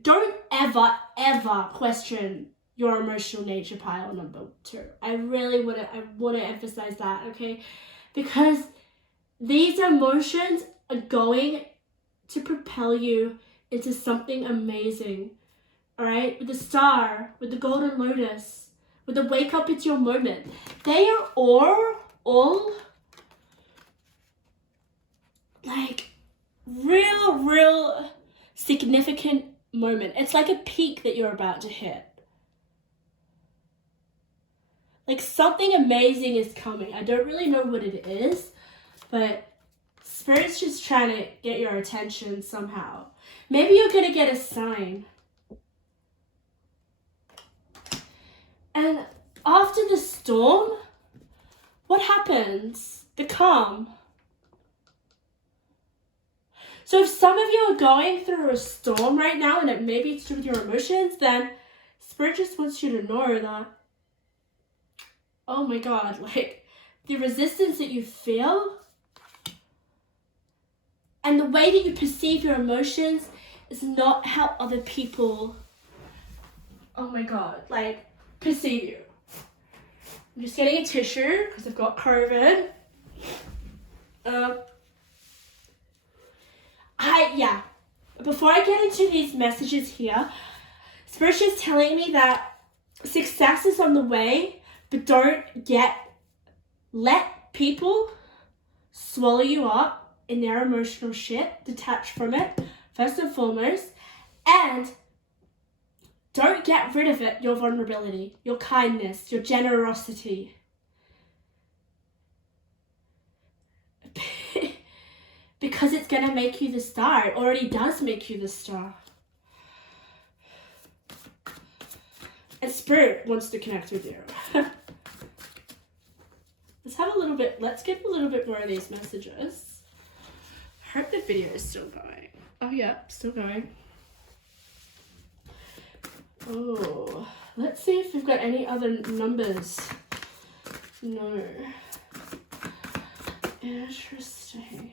don't ever question your emotional nature, pile number 2. I really want to emphasize that, okay? Because these emotions are going to propel you into something amazing, all right? With the star, with the golden lotus, with the wake up, it's your moment. They are all like real significant moment. It's like a peak that you're about to hit. Like something amazing is coming. I don't really know what it is, but Spirit's just trying to get your attention somehow. Maybe you're going to get a sign. And after the storm, what happens? The calm. So if some of you are going through a storm right now, and maybe it's to do with your emotions, then Spirit just wants you to know that, oh my God, like the resistance that you feel and the way that you perceive your emotions is not how other people, oh my God, like perceive you. I'm just getting a tissue because I've got COVID. Before I get into these messages here, Spirit's just telling me that success is on the way, but don't let people swallow you up in their emotional shit, detach from it, first and foremost, and don't get rid of it, your vulnerability, your kindness, your generosity. Because it's going to make you the star. It already does make you the star. And Spirit wants to connect with you. Let's get a little bit more of these messages. I hope the video is still going. Oh yeah, still going. Oh, let's see if we've got any other numbers. No. Interesting.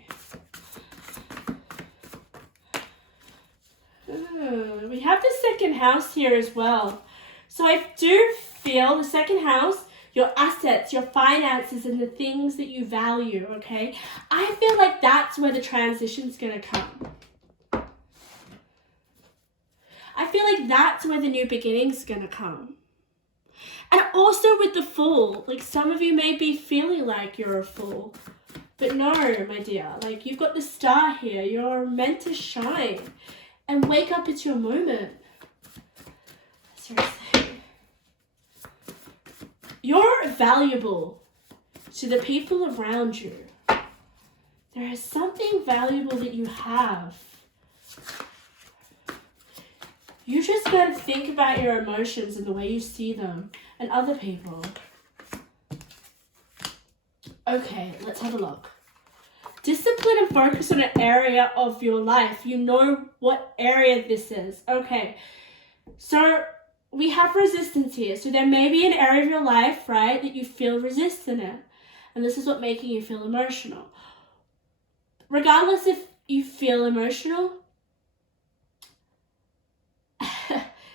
We have the second house here as well. So I do feel the second house, your assets, your finances, and the things that you value, okay? I feel like that's where the transition's going to come. I feel like that's where the new beginning's going to come. And also with the Fool, like some of you may be feeling like you're a fool. But no, my dear, like you've got the star here. You're meant to shine. And wake up, it's your moment. Seriously. You're valuable to the people around you. There is something valuable that you have. You just gotta think about your emotions and the way you see them and other people. Okay, let's have a look. Discipline and focus on an area of your life. You know what area this is. Okay, so we have resistance here. So there may be an area of your life, right, that you feel resistant in. And this is what making you feel emotional. Regardless if you feel emotional,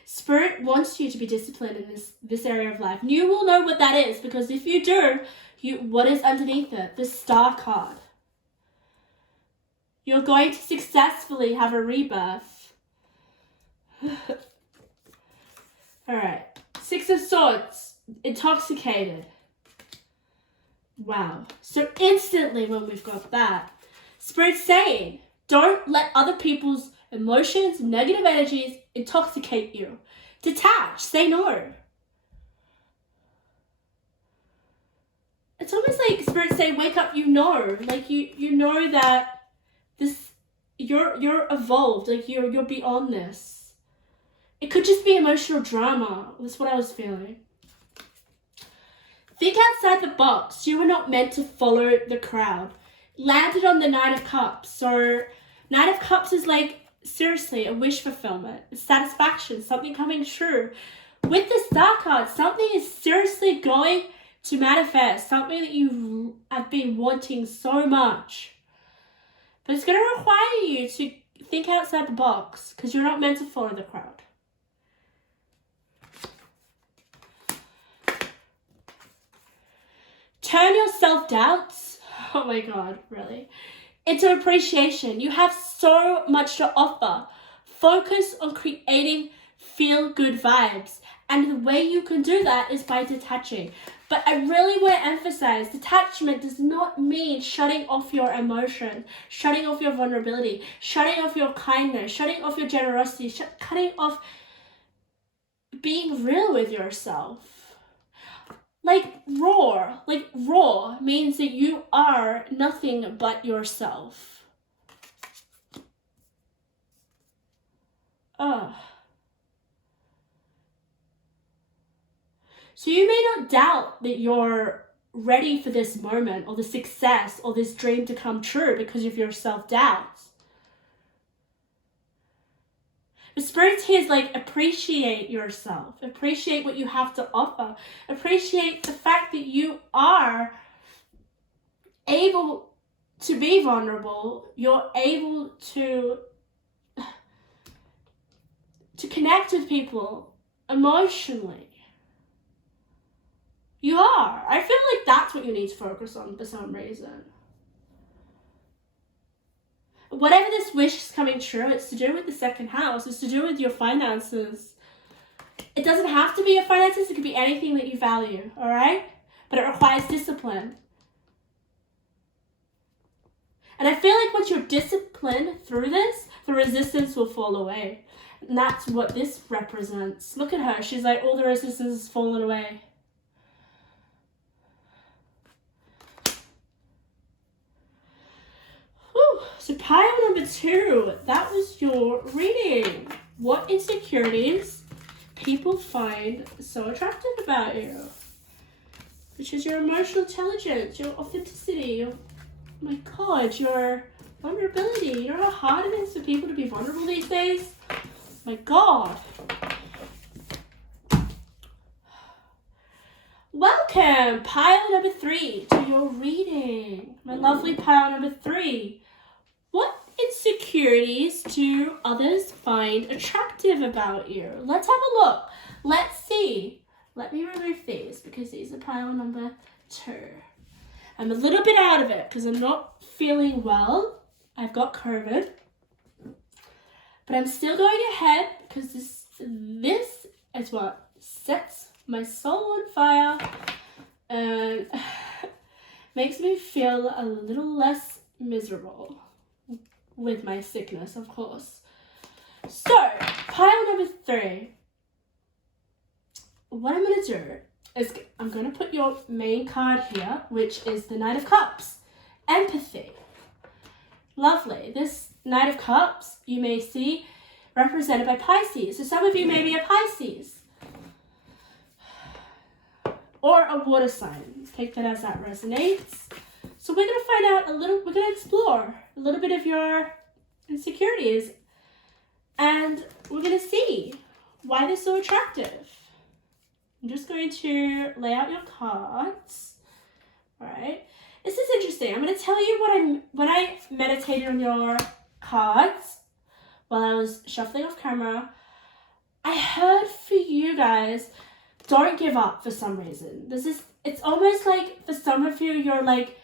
Spirit wants you to be disciplined in this area of life. And you will know what that is, because if you do, what is underneath it? The star card. You're going to successfully have a rebirth. Alright. Six of Swords. Intoxicated. Wow. So instantly when we've got that, Spirit's saying, don't let other people's emotions, negative energies intoxicate you. Detach. Say no. It's almost like Spirit's saying, wake up, you know. Like you know that this you're evolved, like you're beyond this. It could just be emotional drama. That's what I was feeling. Think outside the box. You were not meant to follow the crowd. Landed on the Knight of Cups. So Knight of Cups is like, seriously, a wish fulfillment, satisfaction, something coming true. With the Star card, something is seriously going to manifest, something that you have been wanting so much. But it's going to require you to think outside the box because you're not meant to follow the crowd. Turn your self-doubts, oh my God, really, into appreciation. You have so much to offer. Focus on creating feel-good vibes. And the way you can do that is by detaching. But I really want to emphasize, detachment does not mean shutting off your emotion, shutting off your vulnerability, shutting off your kindness, shutting off your generosity, cutting off being real with yourself. Like raw means that you are nothing but yourself. So you may not doubt that you're ready for this moment or the success or this dream to come true because of your self-doubts. The Spirit here is like, appreciate yourself. Appreciate what you have to offer. Appreciate the fact that you are able to be vulnerable. You're able to connect with people emotionally. You are. I feel like that's what you need to focus on for some reason. Whatever this wish is coming true, it's to do with the second house. It's to do with your finances. It doesn't have to be your finances. It could be anything that you value, all right? But it requires discipline. And I feel like once you're disciplined through this, the resistance will fall away. And that's what this represents. Look at her. She's like, all the resistance has fallen away. So pile number 2, that was your reading. What insecurities people find so attractive about you? Which is your emotional intelligence, your authenticity, oh my God, your vulnerability. You know how hard it is for people to be vulnerable these days? My God. Welcome, pile number 3, to your reading. My lovely pile number 3. What insecurities do others find attractive about you? Let's have a look. Let's see. Let me remove these because these are pile number 2. I'm a little bit out of it because I'm not feeling well. I've got COVID. But I'm still going ahead because this is what sets my soul on fire and makes me feel a little less miserable. With my sickness, of course. So, pile number 3. What I'm going to do is I'm going to put your main card here, which is the Knight of Cups. Empathy. Lovely. This Knight of Cups, you may see, represented by Pisces. So some of you may be a Pisces. Or a water sign. Take that as that resonates. So we're going to find out we're going to explore a little bit of your insecurities. And we're going to see why they're so attractive. I'm just going to lay out your cards. All right. This is interesting. I'm going to tell you when I meditated on your cards while I was shuffling off camera. I heard for you guys, don't give up for some reason. It's almost like for some of you, you're like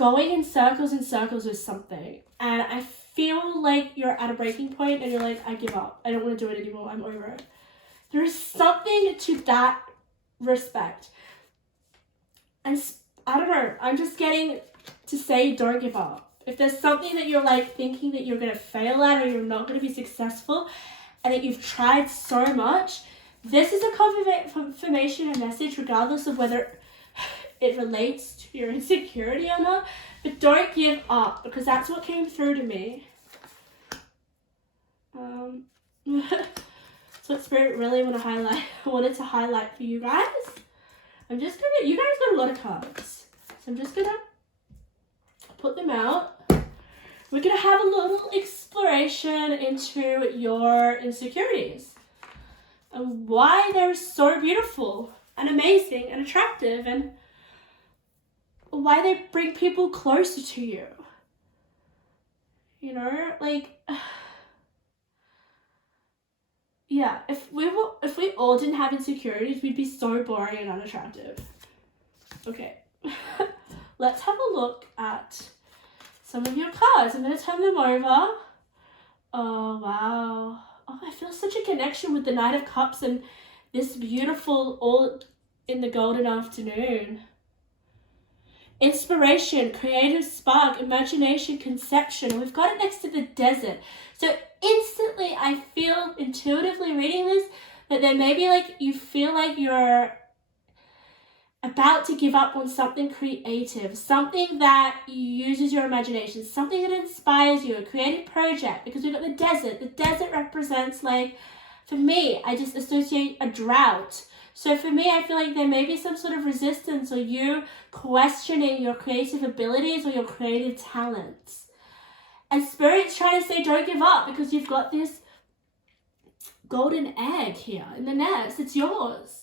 going in circles and circles with something. And I feel like you're at a breaking point and you're like, I give up. I don't want to do it anymore. I'm over it. There's something to that respect. And I don't know. I'm just getting to say don't give up. If there's something that you're like thinking that you're going to fail at or you're not going to be successful and that you've tried so much, this is a confirmation and message regardless of whether it relates to your insecurity or not. But don't give up, because that's what came through to me. That's what Spirit really wanted to highlight for you guys. You guys got a lot of cards. So I'm just gonna put them out. We're gonna have a little exploration into your insecurities and why they're so beautiful and amazing and attractive, and why they bring people closer to you. You know, like, yeah, if we all didn't have insecurities, we'd be so boring and unattractive. Okay, let's have a look at some of your cards. I'm going to turn them over. Oh, wow. Oh, I feel such a connection with the Knight of Cups and this beautiful all in the golden afternoon. Inspiration, creative spark, imagination, conception. We've got it next to the desert. So instantly I feel intuitively reading this that there may be like you feel like you're about to give up on something creative, something that uses your imagination, something that inspires you, a creative project, because we've got the desert. The desert represents, like, for me, I just associate a drought. So for me, I feel like there may be some sort of resistance or you questioning your creative abilities or your creative talents. And Spirit's trying to say don't give up, because you've got this golden egg here in the nest. It's yours.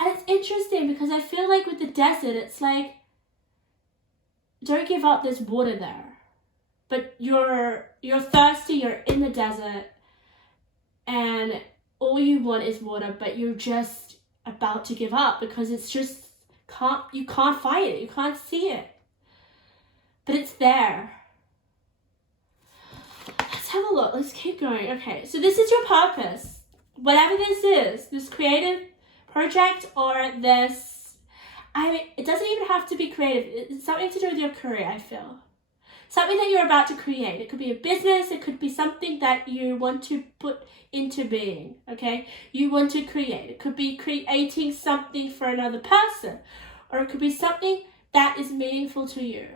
And it's interesting because I feel like with the desert, it's like, don't give up, there's water there. But you're thirsty, you're in the desert, and all you want is water, but you're just about to give up because it's just, you can't fight it, you can't see it. But it's there. Let's have a look, let's keep going. Okay, so this is your purpose. Whatever this is, this creative project or this, it doesn't even have to be creative. It's something to do with your career, I feel. Something that you're about to create. It could be a business. It could be something that you want to put into being, okay? You want to create. It could be creating something for another person. Or it could be something that is meaningful to you.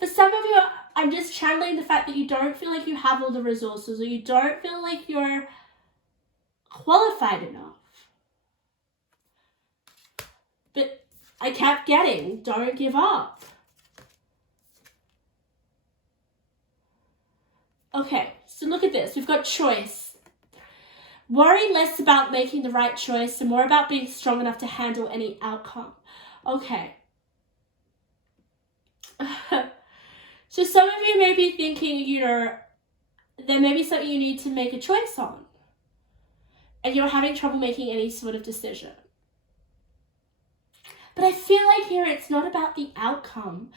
For some of you, I'm just channeling the fact that you don't feel like you have all the resources, or you don't feel like you're qualified enough. But I kept getting, don't give up. Okay, so look at this. We've got choice. Worry less about making the right choice and more about being strong enough to handle any outcome. Okay. So some of you may be thinking, there may be something you need to make a choice on, and you're having trouble making any sort of decision. But I feel like here it's not about the outcome.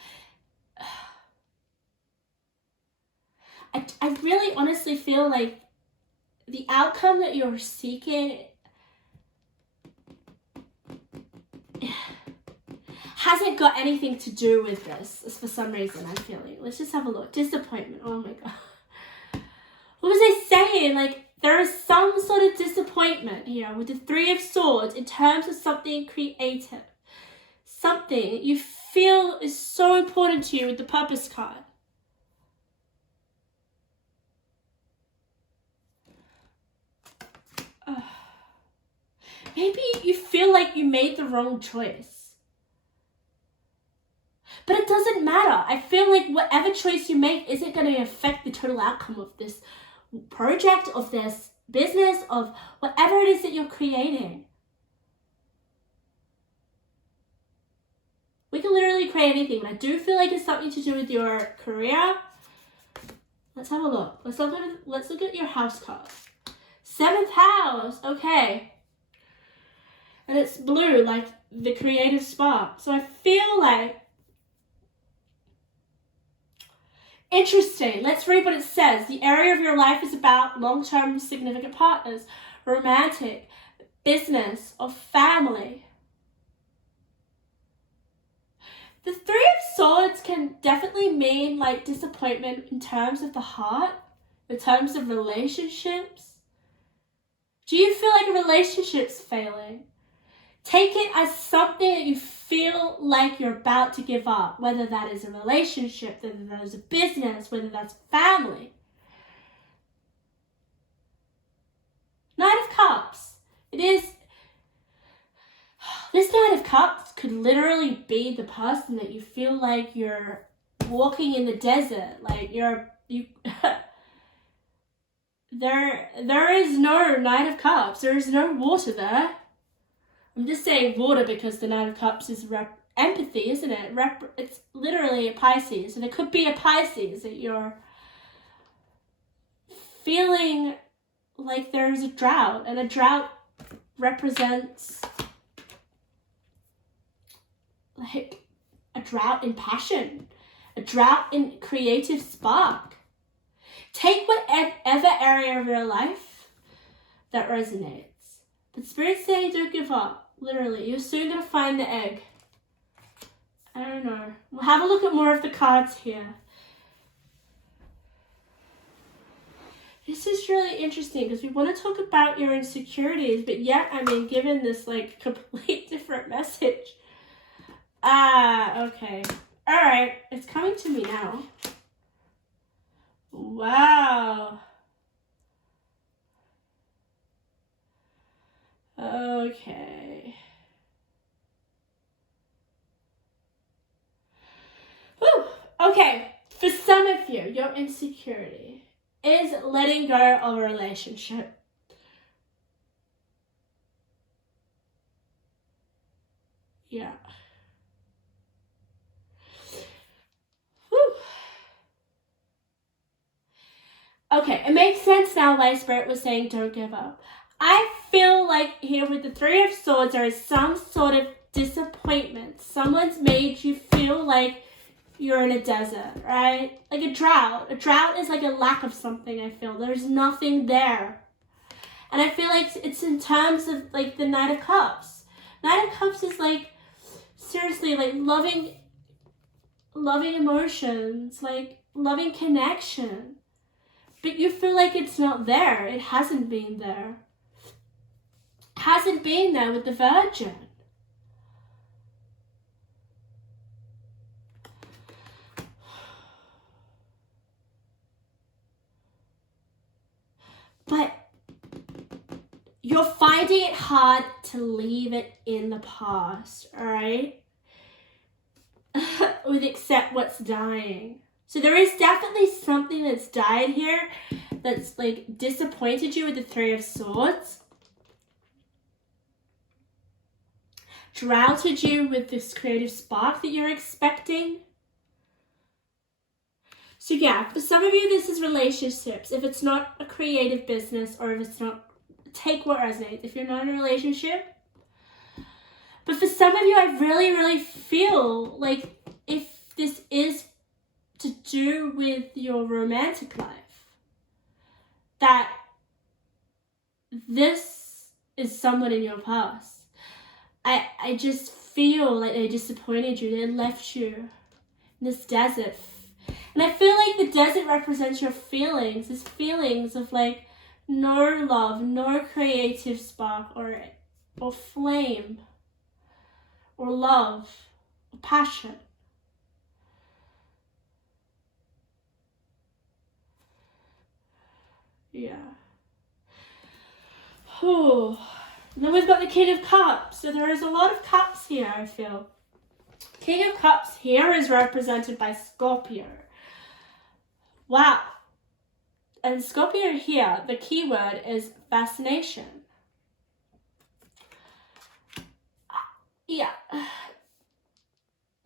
I really honestly feel like the outcome that you're seeking hasn't got anything to do with this, for some reason I'm feeling. Let's just have a look. Disappointment. Oh my God. What was I saying? Like, there is some sort of disappointment here with the Three of Swords in terms of something creative. Something you feel is so important to you with the Purpose card. Maybe you feel like you made the wrong choice. But it doesn't matter. I feel like whatever choice you make isn't going to affect the total outcome of this project, of this business, of whatever it is that you're creating. We can literally create anything, but I do feel like it's something to do with your career. Let's have a look. Let's look at your house card. 7th house. Okay. And it's blue, like the creative spark. So I feel like, interesting. Let's read what it says. The area of your life is about long-term significant partners, romantic, business, or family. The Three of Swords can definitely mean like disappointment in terms of the heart, in terms of relationships. Do you feel like a relationship's failing? Take it as something that you feel like you're about to give up, whether that is a relationship, whether that is a business, whether that's family. Knight of Cups. This Knight of Cups could literally be the person that you feel like you're walking in the desert, like there is no Knight of Cups. There is no water there. I'm just saying water because the Knight of Cups is empathy, isn't it? It's literally a Pisces. And it could be a Pisces that you're feeling like there's a drought. And a drought represents like a drought in passion. A drought in creative spark. Take whatever area of your life that resonates. But Spirit's saying don't give up. Literally, you're soon going to find the egg. I don't know. We'll have a look at more of the cards here. This is really interesting because we want to talk about your insecurities, but yet, I mean, given this like complete different message. Okay. All right. It's coming to me now. Wow. Okay. Whew. Okay. For some of you, your insecurity is letting go of a relationship. Yeah. Whew. Okay, it makes sense now why Spirit was saying don't give up. I feel like here with the Three of Swords, there is some sort of disappointment. Someone's made you feel like you're in a desert, right? Like a drought. A drought is like a lack of something, I feel. There's nothing there. And I feel like it's in terms of like the Knight of Cups. Knight of Cups is like, seriously, like loving emotions, like loving connection. But you feel like it's not there. It hasn't been there. Hasn't been there with the Virgin. But you're finding it hard to leave it in the past, all right? With accept what's dying. So there is definitely something that's died here that's like disappointed you with the Three of Swords. Droughted you with this creative spark that you're expecting. So yeah, for some of you, this is relationships. If it's not a creative business or if it's not, take what resonates. If you're not in a relationship. But for some of you, I really, really feel like if this is to do with your romantic life, that this is someone in your past. I just feel like they disappointed you. They left you in this desert. And I feel like the desert represents your feelings. These feelings of like no love, no creative spark or flame or love or passion. Yeah. Oh. And then we've got the King of Cups. So there is a lot of cups here, I feel. King of Cups here is represented by Scorpio. Wow. And Scorpio here, the key word is fascination. Yeah.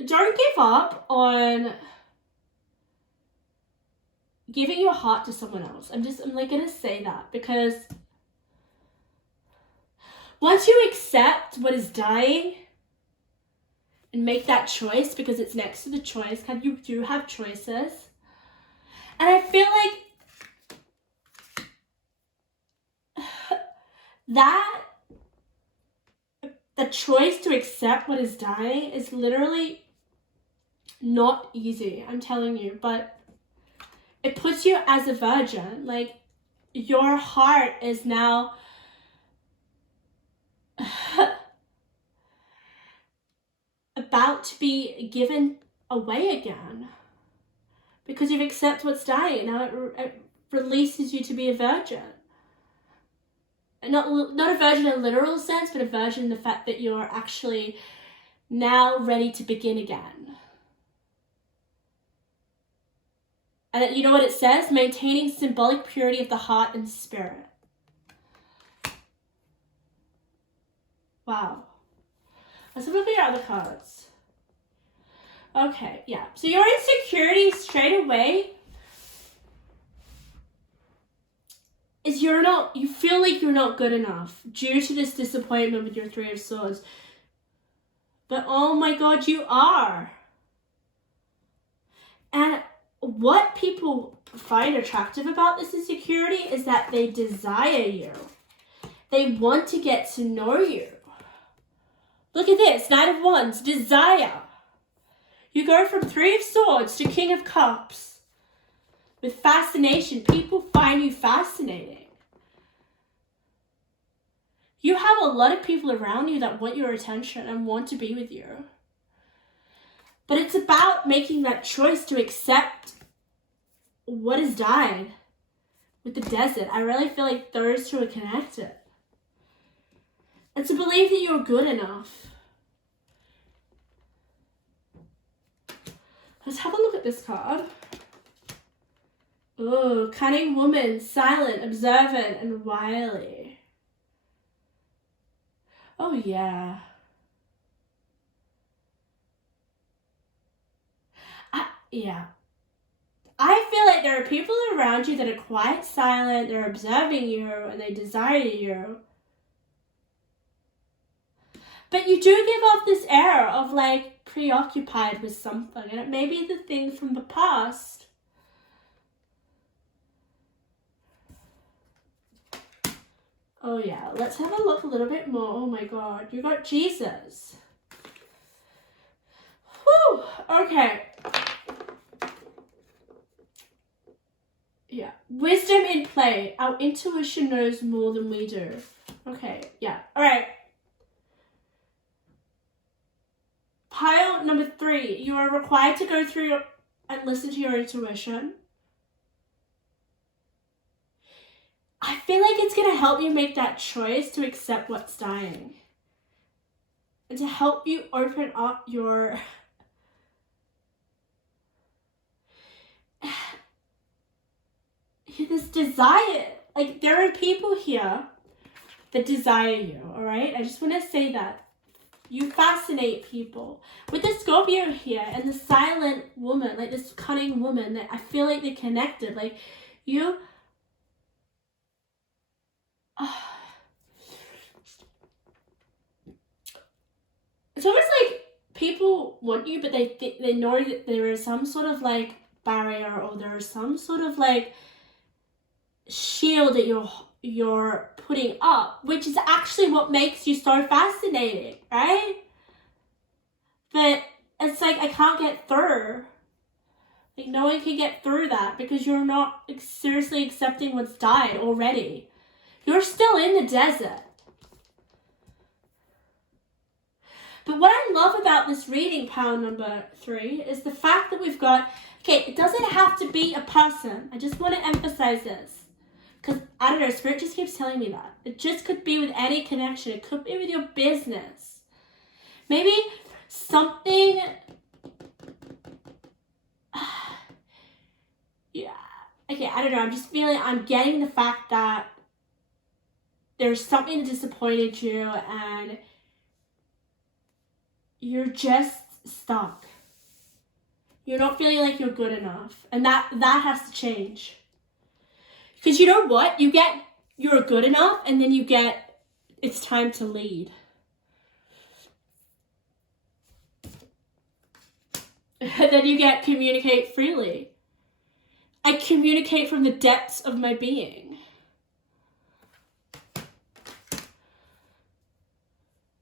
Don't give up on giving your heart to someone else. I'm like going to say that because once you accept what is dying and make that choice, because it's next to the choice, because you do have choices. And I feel like that the choice to accept what is dying is literally not easy, I'm telling you, but it puts you as a virgin. Like, your heart is now about to be given away again because you've accepted what's dying. Now it releases you to be a virgin. And not a virgin in a literal sense, but a virgin in the fact that you're actually now ready to begin again. And you know what it says? Maintaining symbolic purity of the heart and spirit. Wow. Let's look at your other cards. Okay, yeah. So your insecurity straight away is you feel like you're not good enough due to this disappointment with your Three of Swords. But oh my God, you are. And what people find attractive about this insecurity is that they desire you. They want to get to know you. Look at this, Knight of Wands, desire. You go from Three of Swords to King of Cups. With fascination, people find you fascinating. You have a lot of people around you that want your attention and want to be with you. But it's about making that choice to accept what has died with the desert. I really feel like those two are connected. And to believe that you're good enough. Let's have a look at this card. Oh, cunning woman, silent, observant, and wily. Oh, yeah. I feel like there are people around you that are quite silent, they're observing you, and they desire you. But you do give off this air of like preoccupied with something, and it may be the thing from the past. Oh yeah, let's have a look a little bit more. Oh my God, you got Jesus. Whew, okay. Yeah, wisdom in play. Our intuition knows more than we do. Okay, yeah, all right. Pile number 3, you are required to go through and listen to your intuition. I feel like it's going to help you make that choice to accept what's dying. And to help you open up your... this desire. Like, there are people here that desire you, all right? I just want to say that. You fascinate people. With the Scorpio here and the silent woman, like this cunning woman, that I feel like they're connected. Like, you... It's almost like people want you, but they know that there is some sort of like barrier, or there is some sort of like shield that you're putting up, which is actually what makes you so fascinating, right? But it's like, I can't get through. Like, no one can get through that because you're not seriously accepting what's died already. You're still in the desert. But what I love about this reading, pile number 3, is the fact that we've got, okay, it doesn't have to be a person. I just want to emphasize this. Because, I don't know, Spirit just keeps telling me that. It just could be with any connection. It could be with your business. Maybe something... yeah. Okay, I don't know. I'm just feeling, I'm getting the fact that there's something that disappointed you and you're just stuck. You're not feeling like you're good enough. And that has to change. Because you know what? You're good enough, and then you get it's time to lead. Then you get communicate freely. I communicate from the depths of my being.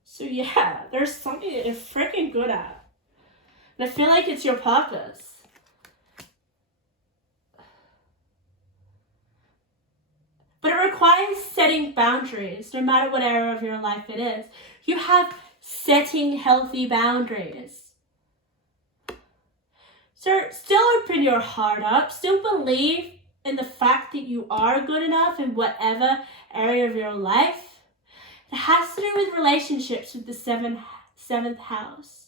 So yeah, there's something that you're freaking good at. And I feel like it's your purpose. But it requires setting boundaries, no matter what area of your life it is. You have setting healthy boundaries. So still open your heart up. Still believe in the fact that you are good enough in whatever area of your life. It has to do with relationships with the seventh house.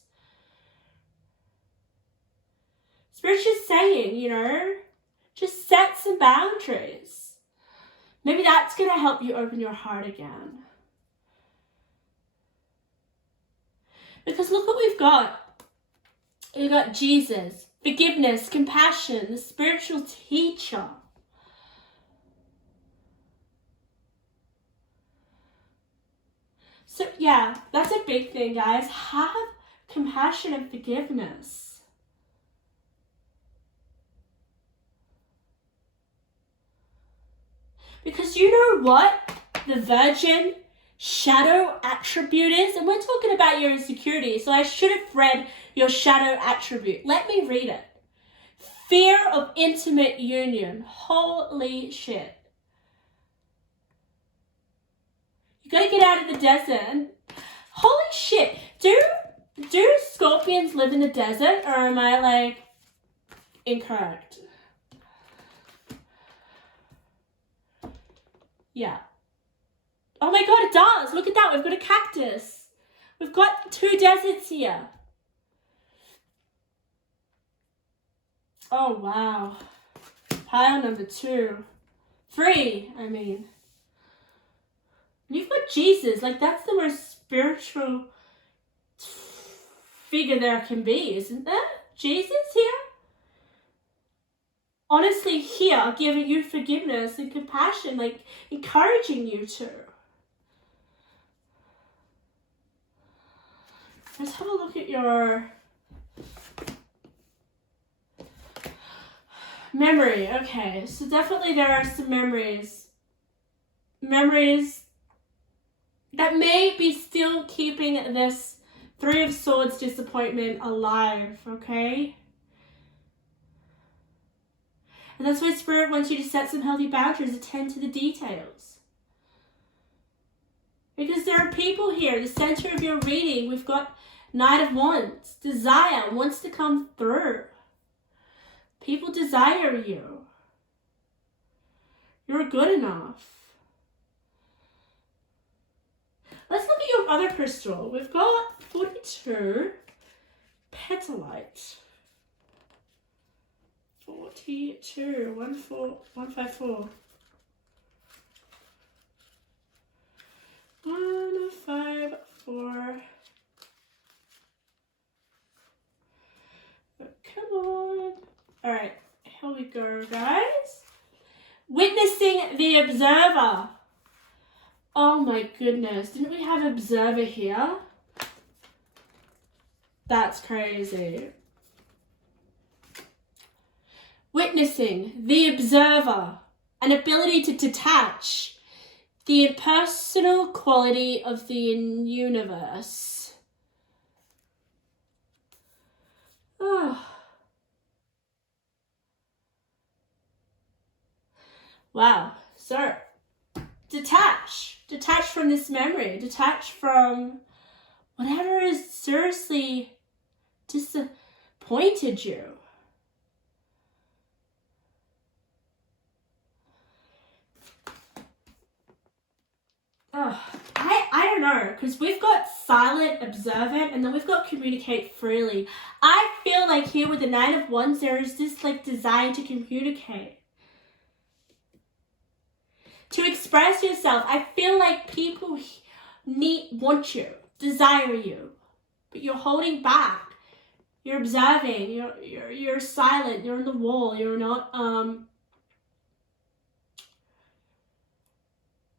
Spirit's just saying, just set some boundaries. Maybe that's going to help you open your heart again. Because look what we've got. We've got Jesus, forgiveness, compassion, the spiritual teacher. So yeah, that's a big thing, guys. Have compassion and forgiveness. Because you know what the Virgin shadow attribute is? And we're talking about your insecurities, so I should have read your shadow attribute. Let me read it. Fear of intimate union. Holy shit. You gotta get out of the desert. Holy shit. Do scorpions live in the desert, or am I incorrect? Yeah. Oh my god, it does. Look at that. We've got a cactus. We've got 2 deserts here. Oh, wow. Pile number 2. 3, I mean. And you've got Jesus. That's the most spiritual figure there can be, isn't there? Jesus here? Honestly, here, giving you forgiveness and compassion, encouraging you to. Let's have a look at your memory. Okay, so definitely there are some memories that may be still keeping this 3 of Swords disappointment alive, okay? And that's why Spirit wants you to set some healthy boundaries, attend to the details. Because there are people here, the center of your reading, we've got Knight of Wands, desire, wants to come through. People desire you. You're good enough. Let's look at your other crystal. We've got 42 petalite. 42, 154. 154. Come on. Alright, here we go, guys. Witnessing the observer. Oh my goodness. Didn't we have observer here? That's crazy. Witnessing the observer. An ability to detach the impersonal quality of the universe. Oh. Wow. So, detach from this memory, detach from whatever has seriously disappointed you. Oh, I don't know, because we've got silent, observant, and then we've got communicate freely. I feel like here with the Knight of Wands, there is this desire to communicate. To express yourself. I feel like people want you, desire you, but you're holding back. You're observing. You're silent. You're on the wall. You're not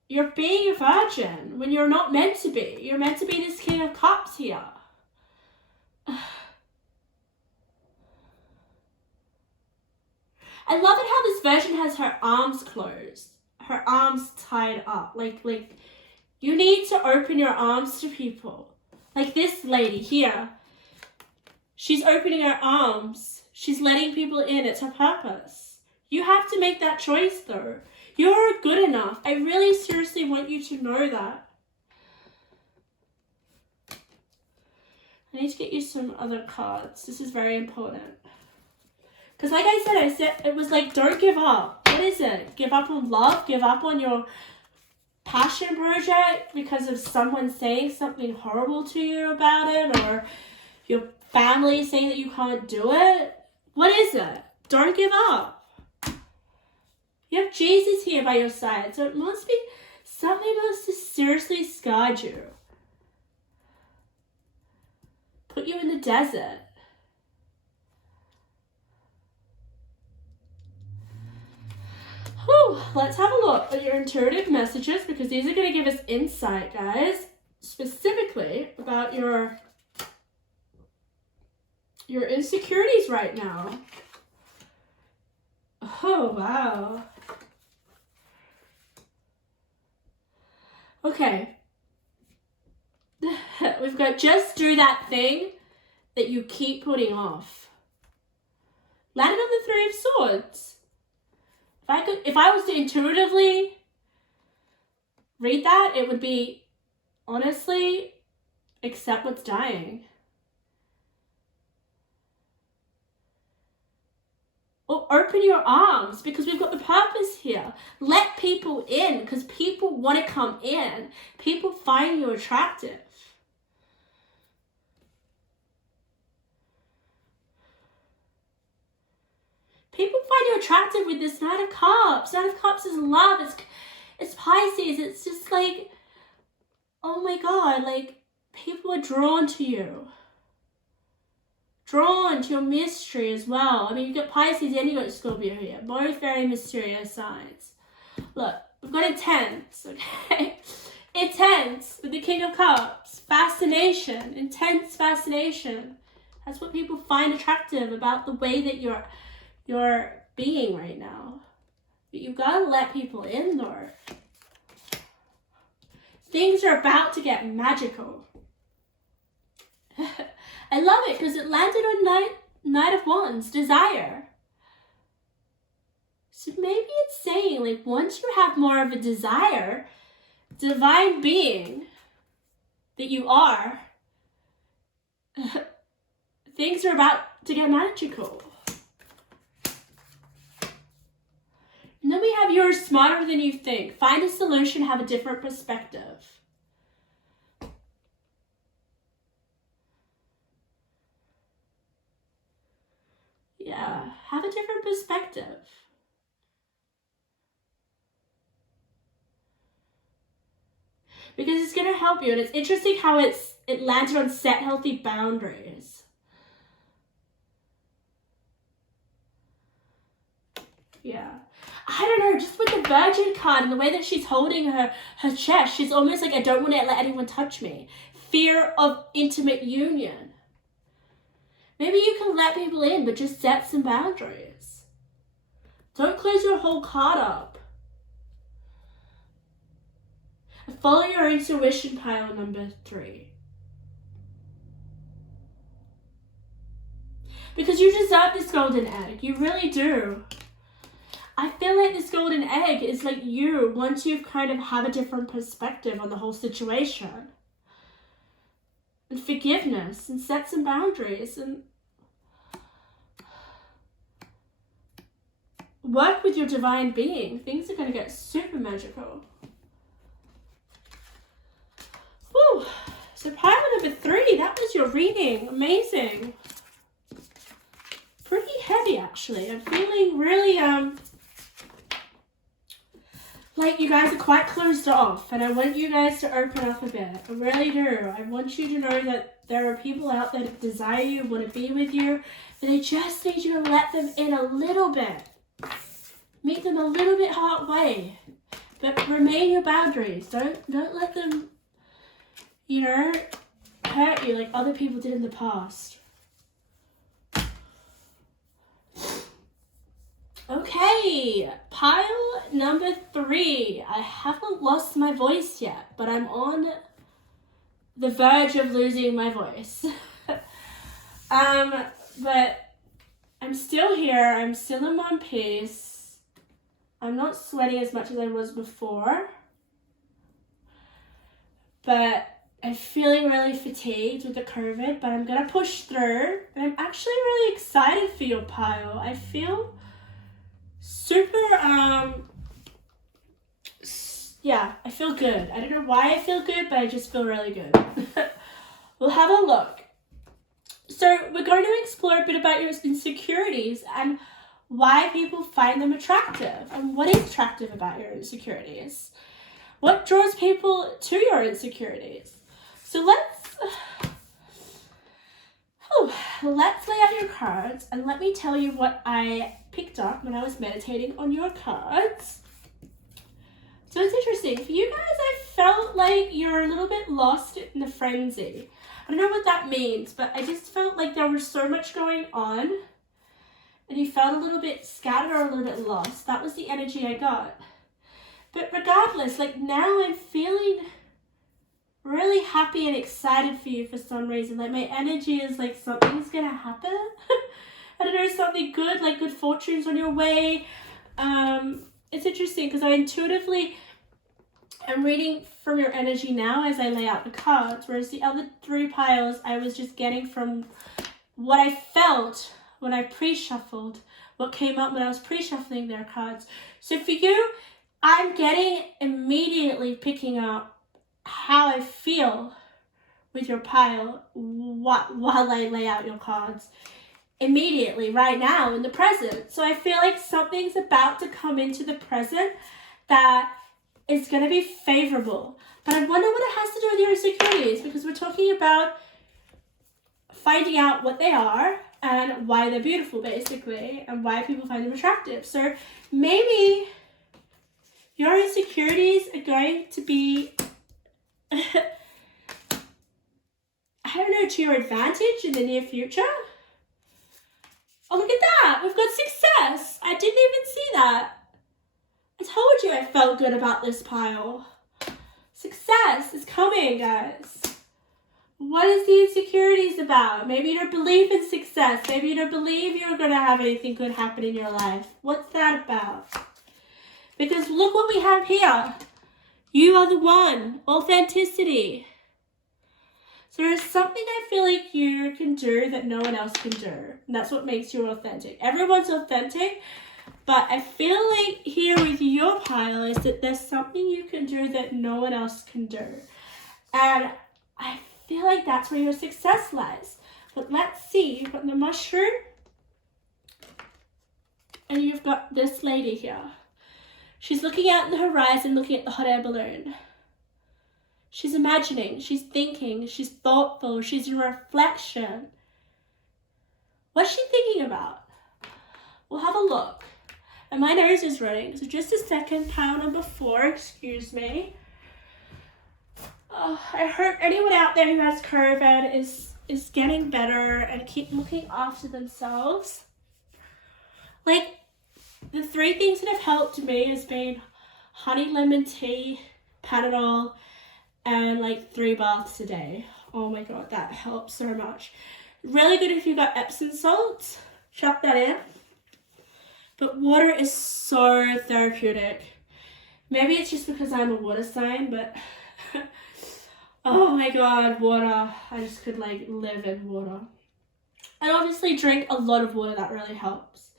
You're being a virgin when you're not meant to be. You're meant to be this King of Cups here. I love it how this version has her arms closed. Her arms tied up. Like you need to open your arms to people. Like this lady here. She's opening her arms. She's letting people in. It's her purpose. You have to make that choice though. You're good enough. I really seriously want you to know that. I need to get you some other cards. This is very important. Because like I said it was like, don't give up. What is it? Give up on love? Give up on your passion project because of someone saying something horrible to you about it, or your family saying that you can't do it? What is it? Don't give up. You have Jesus here by your side, so it must be something must have seriously scarred you. Put you in the desert. Whew, let's have a look at your intuitive messages, because these are going to give us insight, guys, specifically about your insecurities right now. Oh, wow. Okay. We've got just do that thing that you keep putting off. Landed on the Three of Swords. If I was to intuitively read that, it would be, honestly, accept what's dying. Or open your arms, because we've got the purpose here. Let people in, because people want to come in. People find you attractive. People find you attractive with this Knight of Cups. Knight of Cups is love. It's Pisces. It's just like, oh my God, like people are drawn to you. Drawn to your mystery as well. I mean, you've got Pisces and you've got Scorpio here. Both very mysterious signs. Look, we've got intense, okay? Intense with the King of Cups. Fascination. Intense fascination. That's what people find attractive about the way that you're being right now. But you've got to let people in though. Things are about to get magical. I love it because it landed on Knight of Wands, desire. So maybe it's saying, like, once you have more of a desire, divine being that you are, things are about to get magical. And then we have you're smarter than you think. Find a solution, have a different perspective. Yeah, have a different perspective. Because it's going to help you. And it's interesting how it landed on set healthy boundaries. Yeah. I don't know, just with the Virgin card and the way that she's holding her chest, she's almost like, I don't want to let anyone touch me. Fear of intimate union. Maybe you can let people in, but just set some boundaries. Don't close your whole card up. Follow your intuition, pile number 3. Because you deserve this golden egg. You really do. I feel like this golden egg is like you, once you've kind of have a different perspective on the whole situation. And forgiveness, and set some boundaries, and work with your divine being. Things are going to get super magical. Woo! So pile number 3, that was your reading. Amazing. Pretty heavy, actually. I'm feeling really, like you guys are quite closed off, and I want you guys to open up a bit. I really do. I want you to know that there are people out there that desire you, want to be with you, but they just need you to let them in a little bit. Meet them a little bit halfway. But remain your boundaries. Don't let them, hurt you like other people did in the past. Okay, pile number 3. I haven't lost my voice yet, but I'm on the verge of losing my voice. But I'm still here. I'm still in one piece. I'm not sweating as much as I was before. But I'm feeling really fatigued with the COVID, but I'm going to push through. And I'm actually really excited for your pile. I feel super, I feel good. I don't know why I feel good, but I just feel really good. We'll have a look. So we're going to explore a bit about your insecurities and why people find them attractive and what is attractive about your insecurities. What draws people to your insecurities? So let's lay out your cards and let me tell you what I picked up when I was meditating on your cards. So it's interesting. For you guys, I felt like you're a little bit lost in the frenzy. I don't know what that means, but I just felt like there was so much going on and you felt a little bit scattered or a little bit lost. That was the energy I got. But regardless, like now I'm feeling really happy and excited for you for some reason. Like my energy is like something's gonna happen. I don't know, something good, like good fortunes on your way. It's interesting because I intuitively am reading from your energy now as I lay out the cards, whereas the other 3 piles I was just getting from what I felt when I pre-shuffled, what came up when I was pre-shuffling their cards. So for you, I'm getting immediately picking up how I feel with your pile while I lay out your cards. Immediately, right now, in the present. So I feel like something's about to come into the present that is going to be favorable. But I wonder what it has to do with your insecurities, because we're talking about finding out what they are and why they're beautiful, basically, and why people find them attractive. So maybe your insecurities are going to be, I don't know, to your advantage in the near future. Oh, look at that. We've got success. I didn't even see that. I told you I felt good about this pile. Success is coming, guys. What is the insecurities about? Maybe you don't believe in success. Maybe you don't believe you're going to have anything good happen in your life. What's that about? Because look what we have here. You are the one. Authenticity. So there's something I feel like you can do that no one else can do. And that's what makes you authentic. Everyone's authentic, but I feel like here with your pile is that there's something you can do that no one else can do. And I feel like that's where your success lies. But let's see. You've got the mushroom. And you've got this lady here. She's looking out in the horizon, looking at the hot air balloon. She's imagining, she's thinking, she's thoughtful, she's in reflection. What's she thinking about? We'll have a look. And my nose is running, so just a second, pile number 4, excuse me. I hope anyone out there who has COVID is getting better and keep looking after themselves. Like, the 3 things that have helped me has been honey lemon tea, Panadol, and like 3 baths a day. Oh my god, that helps so much. Really good if you've got Epsom salts. Chuck that in. But water is so therapeutic. Maybe it's just because I'm a water sign, but oh my god, water. I just could like live in water. And obviously drink a lot of water, that really helps.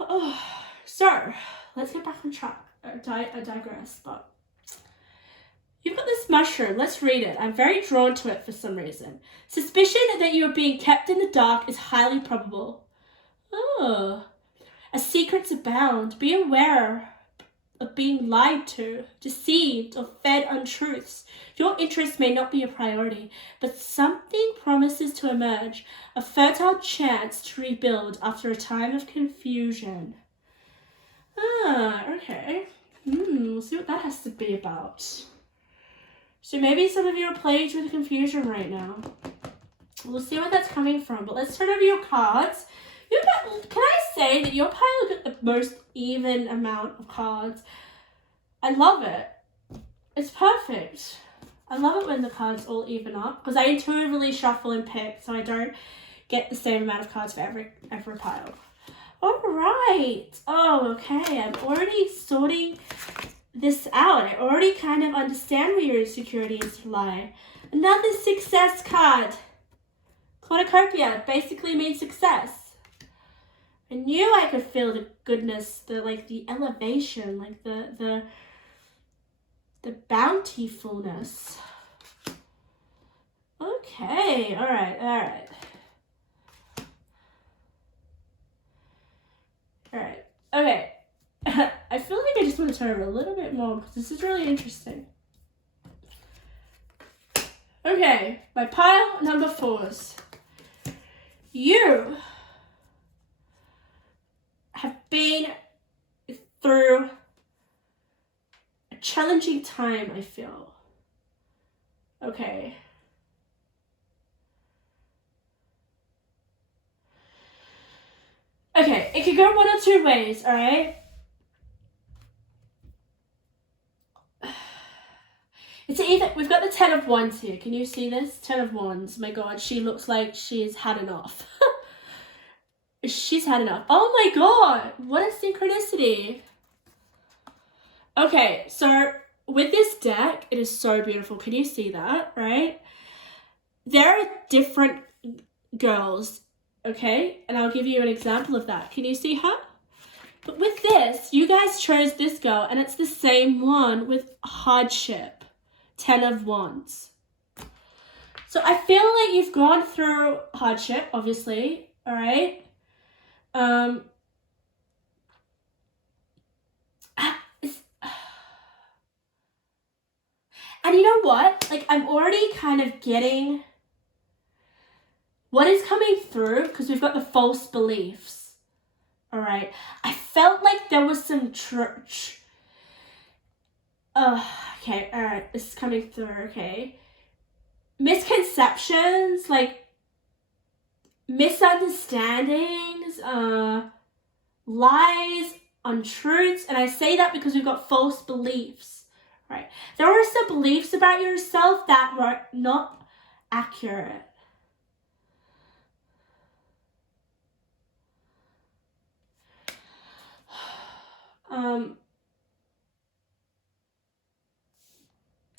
Oh, so let's get back on track. I digress, but you've got this mushroom. Let's read it. I'm very drawn to it for some reason. Suspicion that you are being kept in the dark is highly probable. Oh. As secrets abound, be aware of being lied to, deceived, or fed untruths. Your interests may not be a priority, but something promises to emerge, a fertile chance to rebuild after a time of confusion. Ah, okay. We'll see what that has to be about. So maybe some of you are plagued with confusion right now. We'll see where that's coming from. But let's turn over your cards. Can I say that your pile got the most even amount of cards? I love it. It's perfect. I love it when the cards all even up because I intuitively shuffle and pick so I don't get the same amount of cards for every pile. All right. Oh, okay. I'm already sorting this out. I already kind of understand where your insecurities lie. Another success card. Cornucopia basically means success. I knew I could feel the goodness, the elevation, like the bountifulness. Okay, all right. Okay. I feel like I just want to turn over a little bit more because this is really interesting. Okay, my pile number 4s. You have been through a challenging time, I feel. Okay. Okay, it could go one or two ways, alright? It's either, we've got the 10 of Wands here. Can you see this? 10 of Wands. My God, she looks like she's had enough. She's had enough. Oh my God, what a synchronicity. Okay, so with this deck, it is so beautiful. Can you see that, right? There are different girls, okay? And I'll give you an example of that. Can you see her? But with this, you guys chose this girl, and it's the same one with hardship. 10 of Wands. So I feel like you've gone through hardship, obviously, all right? And you know what? Like, I'm already kind of getting what is coming through because we've got the false beliefs, all right? I felt like there was some okay, all right, this is coming through, okay. Misconceptions, like misunderstandings, lies, untruths, and I say that because we've got false beliefs, right? There are some beliefs about yourself that were not accurate.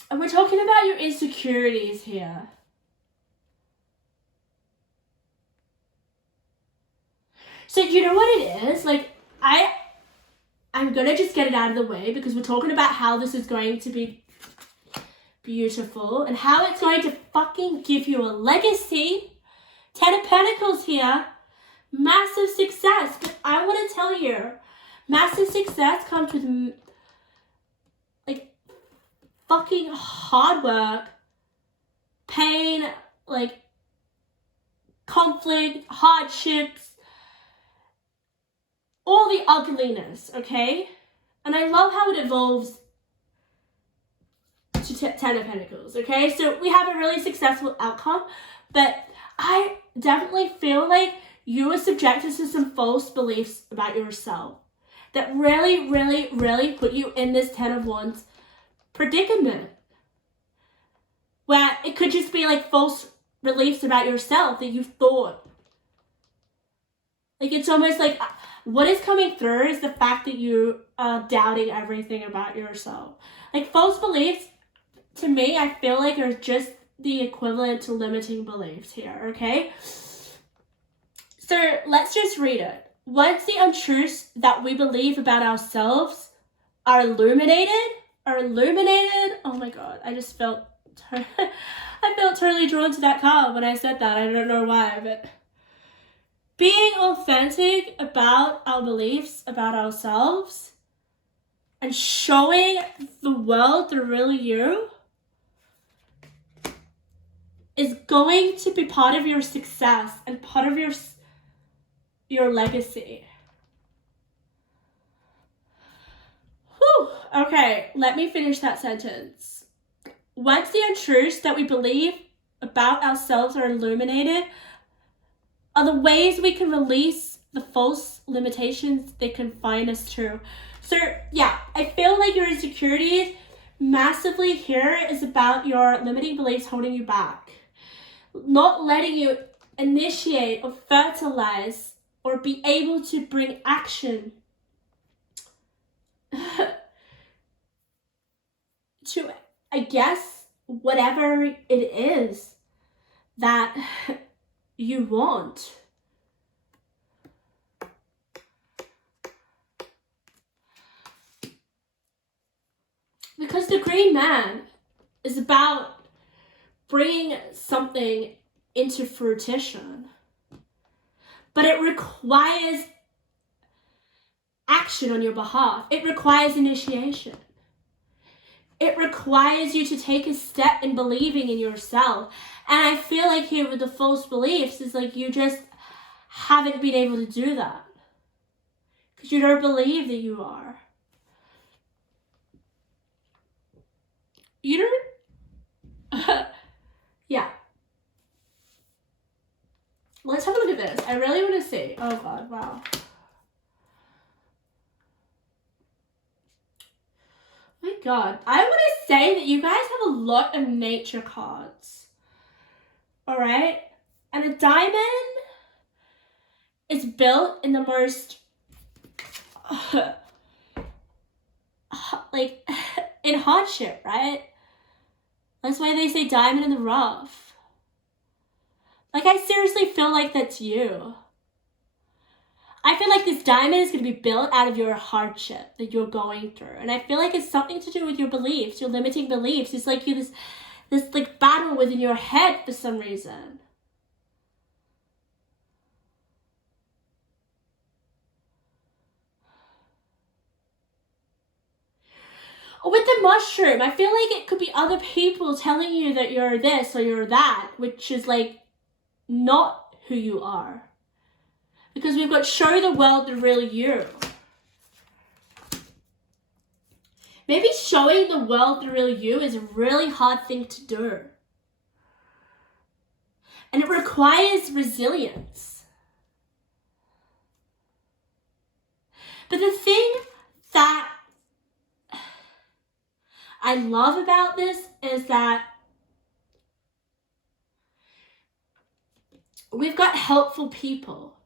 And we're talking about your insecurities here. So you know what it is? Like, I'm going to just get it out of the way because we're talking about how this is going to be beautiful and how it's going to fucking give you a legacy. 10 of Pentacles here. Massive success. But I want to tell you, massive success comes with fucking hard work, pain, like conflict, hardships, all the ugliness, okay? And I love how it evolves to 10 of Pentacles, okay? So we have a really successful outcome, but I definitely feel like you were subjected to some false beliefs about yourself that really, really, really put you in this 10 of Wands predicament where it could just be like false beliefs about yourself that you thought. Like, it's almost like what is coming through is the fact that you are doubting everything about yourself. Like, false beliefs, to me, I feel like are just the equivalent to limiting beliefs here, okay? So let's just read it. Once the untruths that we believe about ourselves are illuminated, oh my God, I just felt, I felt totally drawn to that card when I said that. I don't know why, but being authentic about our beliefs about ourselves and showing the world the real you is going to be part of your success and part of your legacy. Whew. Okay, let me finish that sentence. Once the untruths that we believe about ourselves are illuminated, are the ways we can release the false limitations they confine us to. So yeah, I feel like your insecurities massively here is about your limiting beliefs holding you back, not letting you initiate or fertilize or be able to bring action to, I guess, whatever it is that you want. Because the Green Man is about bringing something into fruition, but it requires action on your behalf. It requires initiation. It requires you to take a step in believing in yourself. And I feel like here with the false beliefs is like you just haven't been able to do that because you don't believe that you are. You don't. Yeah. Let's have a look at this. I really want to see. Oh God, wow. My God. I want to say that you guys have a lot of nature cards. Alright? And a diamond is built in the most like in hardship, right? That's why they say diamond in the rough. Like, I seriously feel like that's you. I feel like this diamond is going to be built out of your hardship that you're going through. And I feel like it's something to do with your beliefs, your limiting beliefs. It's like you this like battle within your head for some reason. With the mushroom, I feel like it could be other people telling you that you're this or you're that, which is like not who you are. Because we've got show the world the real you. Maybe showing the world the real you is a really hard thing to do. And it requires resilience. But the thing that I love about this is that we've got helpful people.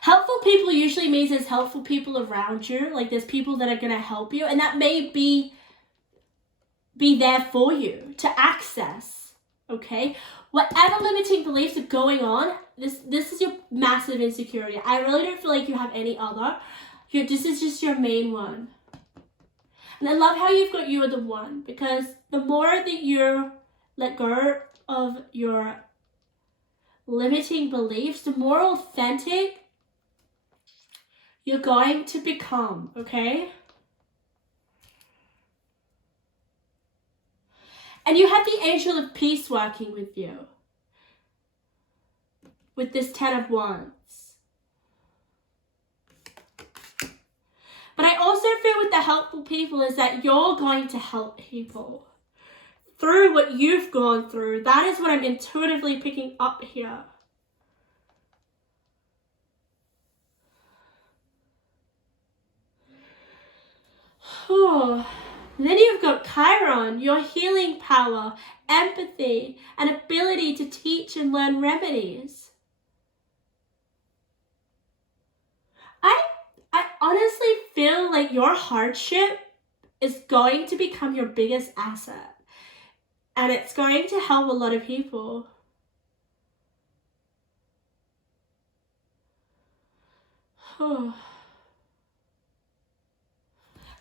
Helpful people usually means there's helpful people around you. Like there's people that are going to help you. And that may be there for you to access. Okay? Whatever limiting beliefs are going on, this is your massive insecurity. I really don't feel like you have any other. This is just your main one. And I love how you've got you are the one. Because the more that you let go of your limiting beliefs, the more authentic you're going to become, okay? And you have the angel of peace working with you. With this 10 of Wands. But I also feel with the helpful people is that you're going to help people. Through what you've gone through. That is what I'm intuitively picking up here. Oh. Then you've got Chiron, your healing power, empathy, and ability to teach and learn remedies. I honestly feel like your hardship is going to become your biggest asset. And it's going to help a lot of people. Oh.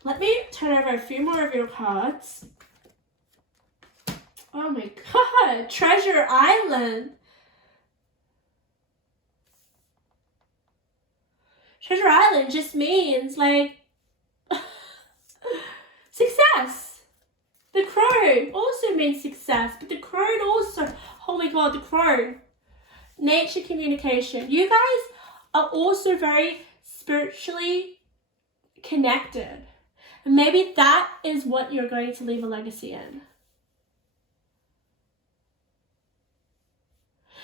Let me turn over a few more of your cards. Oh my God, Treasure Island. Treasure Island just means like success. The crow also means success, but the crow also, oh my God, the crow. Nature communication. You guys are also very spiritually connected. And maybe that is what you're going to leave a legacy in.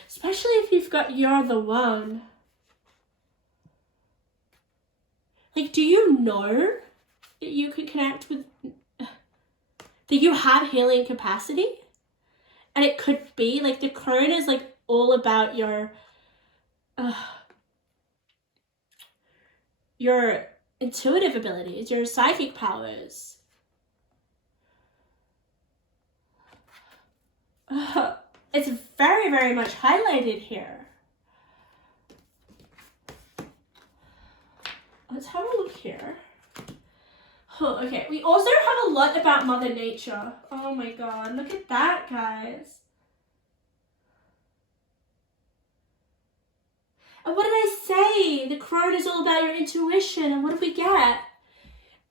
Especially if you've got "you're the one." Like, do you know that you can connect with, that you have healing capacity? And it could be, like, the crone is, like, all about your intuitive abilities, your psychic powers. It's very, very much highlighted here. Let's have a look here. Oh, okay, we also have a lot about Mother Nature. Oh my god, look at that, guys. And what did I say? The crone is all about your intuition. And what did we get?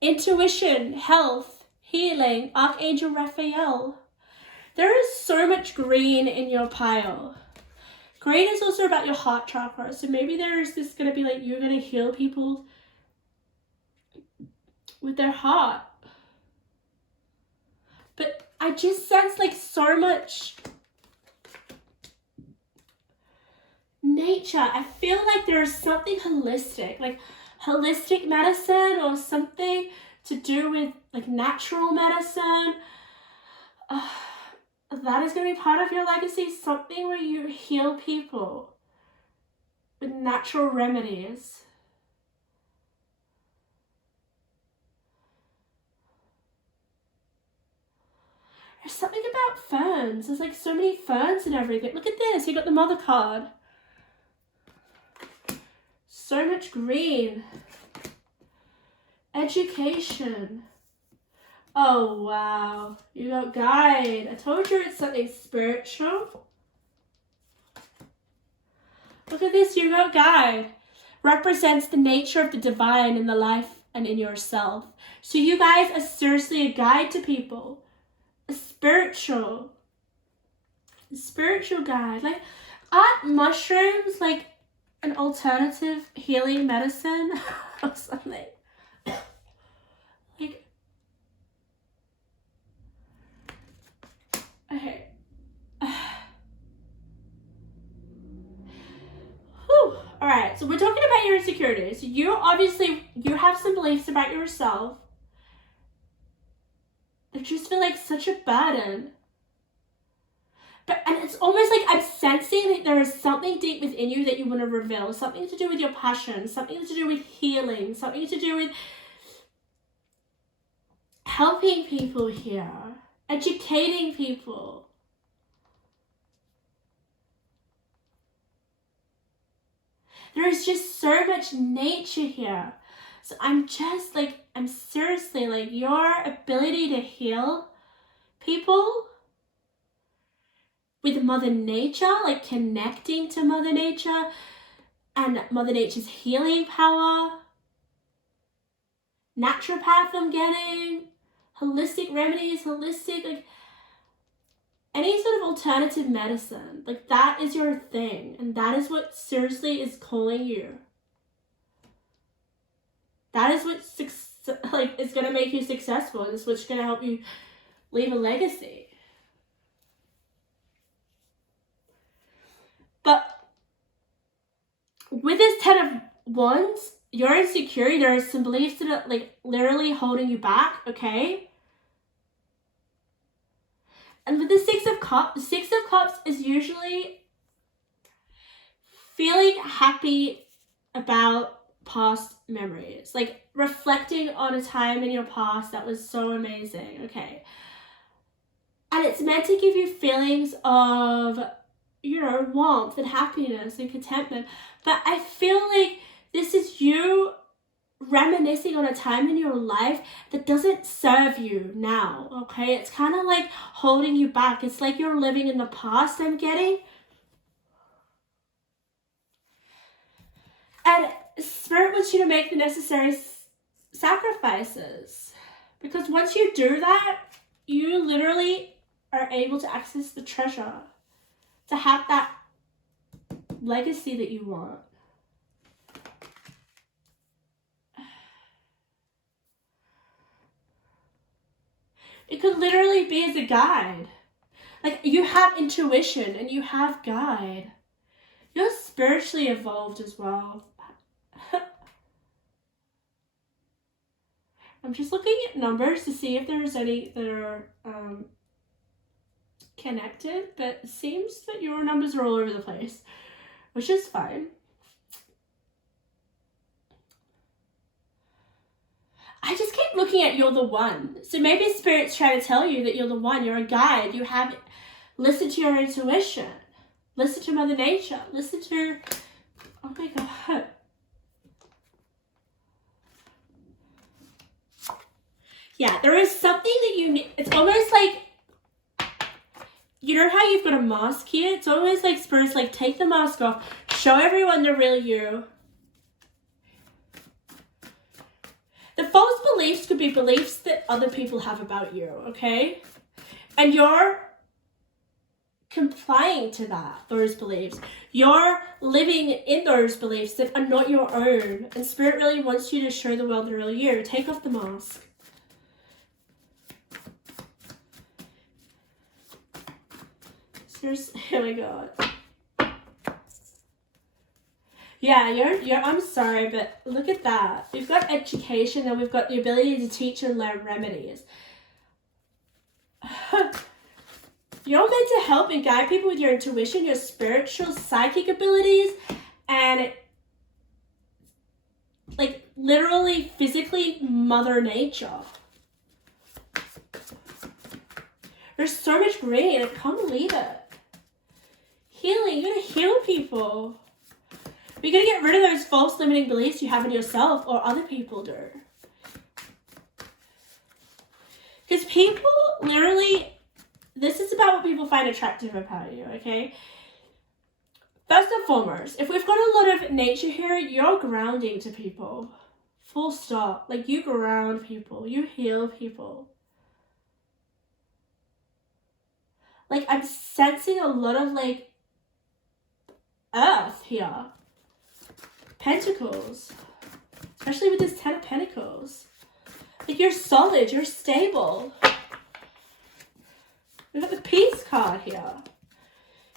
Intuition, health, healing, Archangel Raphael. There is so much green in your pile. Green is also about your heart chakra. So maybe there's this going to be like, you're going to heal people with their heart. But I just sense like so much nature. I feel like there's something holistic, like holistic medicine or something to do with like natural medicine. That is going to be part of your legacy. Something where you heal people with natural remedies. There's something about ferns. There's like so many ferns and everything. Look at this. You got the Mother card. So much green. Education. Oh, wow. You got guide. I told you it's something spiritual. Look at this. You got guide. Represents the nature of the divine in the life and in yourself. So you guys are seriously a guide to people. A spiritual guide. Like, aren't mushrooms like an alternative healing medicine or something? Like, okay. Whew. All right, so we're talking about your insecurities. You have some beliefs about yourself that just feel like such a burden. And it's almost like I'm sensing that there is something deep within you that you want to reveal. Something to do with your passion, something to do with healing, something to do with helping people here, educating people. There is just so much nature here. So I'm seriously like, your ability to heal people with Mother Nature, like connecting to Mother Nature and Mother Nature's healing power. Naturopath I'm getting. Holistic remedies, like any sort of alternative medicine. Like, that is your thing. And that is what seriously is calling you. That is what is going to make you successful. It's what's going to help you leave a legacy. But with this 10 of Wands, your insecurity, there are some beliefs that are like literally holding you back, okay? And with the Six of Cups is usually feeling happy about past memories, like reflecting on a time in your past that was so amazing, okay? And it's meant to give you feelings of, warmth and happiness and contentment. But I feel like this is you reminiscing on a time in your life that doesn't serve you now, okay? It's kind of like holding you back. It's like you're living in the past, I'm getting. And Spirit wants you to make the necessary sacrifices. Because once you do that, you literally are able to access the treasure. To have that legacy that you want. It could literally be as a guide. Like, you have intuition and you have guide. You're spiritually evolved as well. I'm just looking at numbers to see if there's any that are connected, but it seems that your numbers are all over the place, which is fine. I just keep looking at you're the one. So maybe Spirit's trying to tell you that you're the one. You're a guide. You have, listen to your intuition. Listen to Mother Nature. Listen to, oh my God. Yeah, there is something that you need. It's almost like, you know how you've got a mask here? It's almost like Spirit's like, take the mask off. Show everyone the real you. The false beliefs could be beliefs that other people have about you, okay? And you're complying to those beliefs. You're living in those beliefs that are not your own. And Spirit really wants you to show the world the real you. Take off the mask. Seriously, oh my God. Yeah, you're I'm sorry, but look at that. We've got education and we've got the ability to teach and learn remedies. You're meant to help and guide people with your intuition, your spiritual, psychic abilities, and like literally, physically, Mother Nature. There's so much green, I can't believe it. Healing, you're gonna heal people. You're going to get rid of those false limiting beliefs you have in yourself or other people do. Because people literally, this is about what people find attractive about you, okay? First and foremost, if we've got a lot of nature here, you're grounding to people. Full stop. Like, you ground people. You heal people. Like, I'm sensing a lot of, like, earth here. Pentacles, especially with this 10 of Pentacles. Like, you're solid, you're stable. We've got the Peace card here.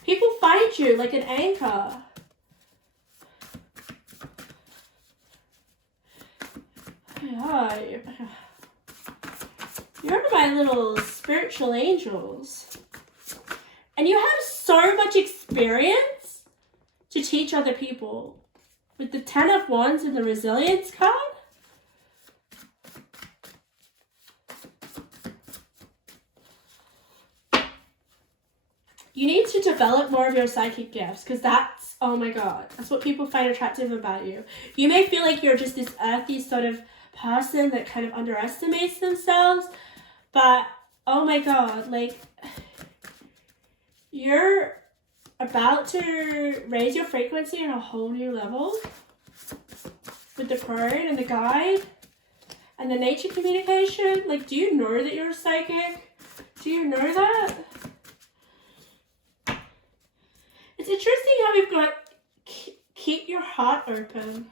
People find you like an anchor. Yeah, you're my little spiritual angels. And you have so much experience to teach other people. With the 10 of Wands and the Resilience card, you need to develop more of your psychic gifts, because that's, oh my God, that's what people find attractive about you. You may feel like you're just this earthy sort of person that kind of underestimates themselves, but oh my God, like, you're about to raise your frequency on a whole new level with the crone and the guide and the nature communication. Like, do you know that you're psychic? Do you know that? It's interesting how we've got keep your heart open.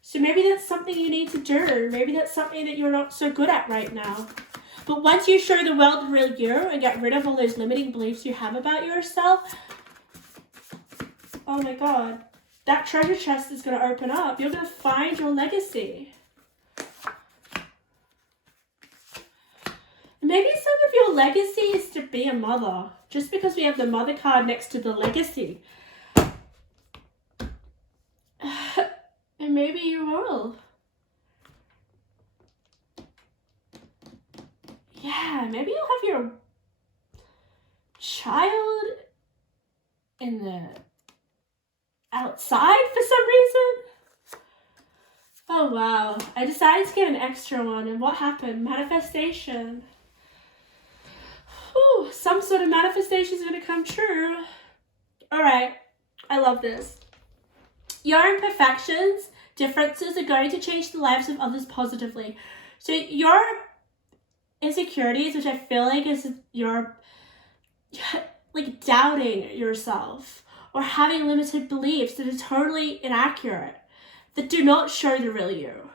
So maybe that's something you need to do. Maybe that's something that you're not so good at right now. But once you show the world the real you and get rid of all those limiting beliefs you have about yourself, oh my God, that treasure chest is going to open up. You're going to find your legacy. Maybe some of your legacy is to be a mother, just because we have the mother card next to the legacy. And maybe you will. Yeah, maybe you'll have your child in the outside for some reason. Oh wow, I decided to get an extra one, and what happened? Manifestation. Whew, some sort of manifestation is going to come true. Alright, I love this. Your imperfections, differences are going to change the lives of others positively. So your insecurities, which I feel like is your, like, doubting yourself or having limited beliefs that are totally inaccurate, that do not show the real you.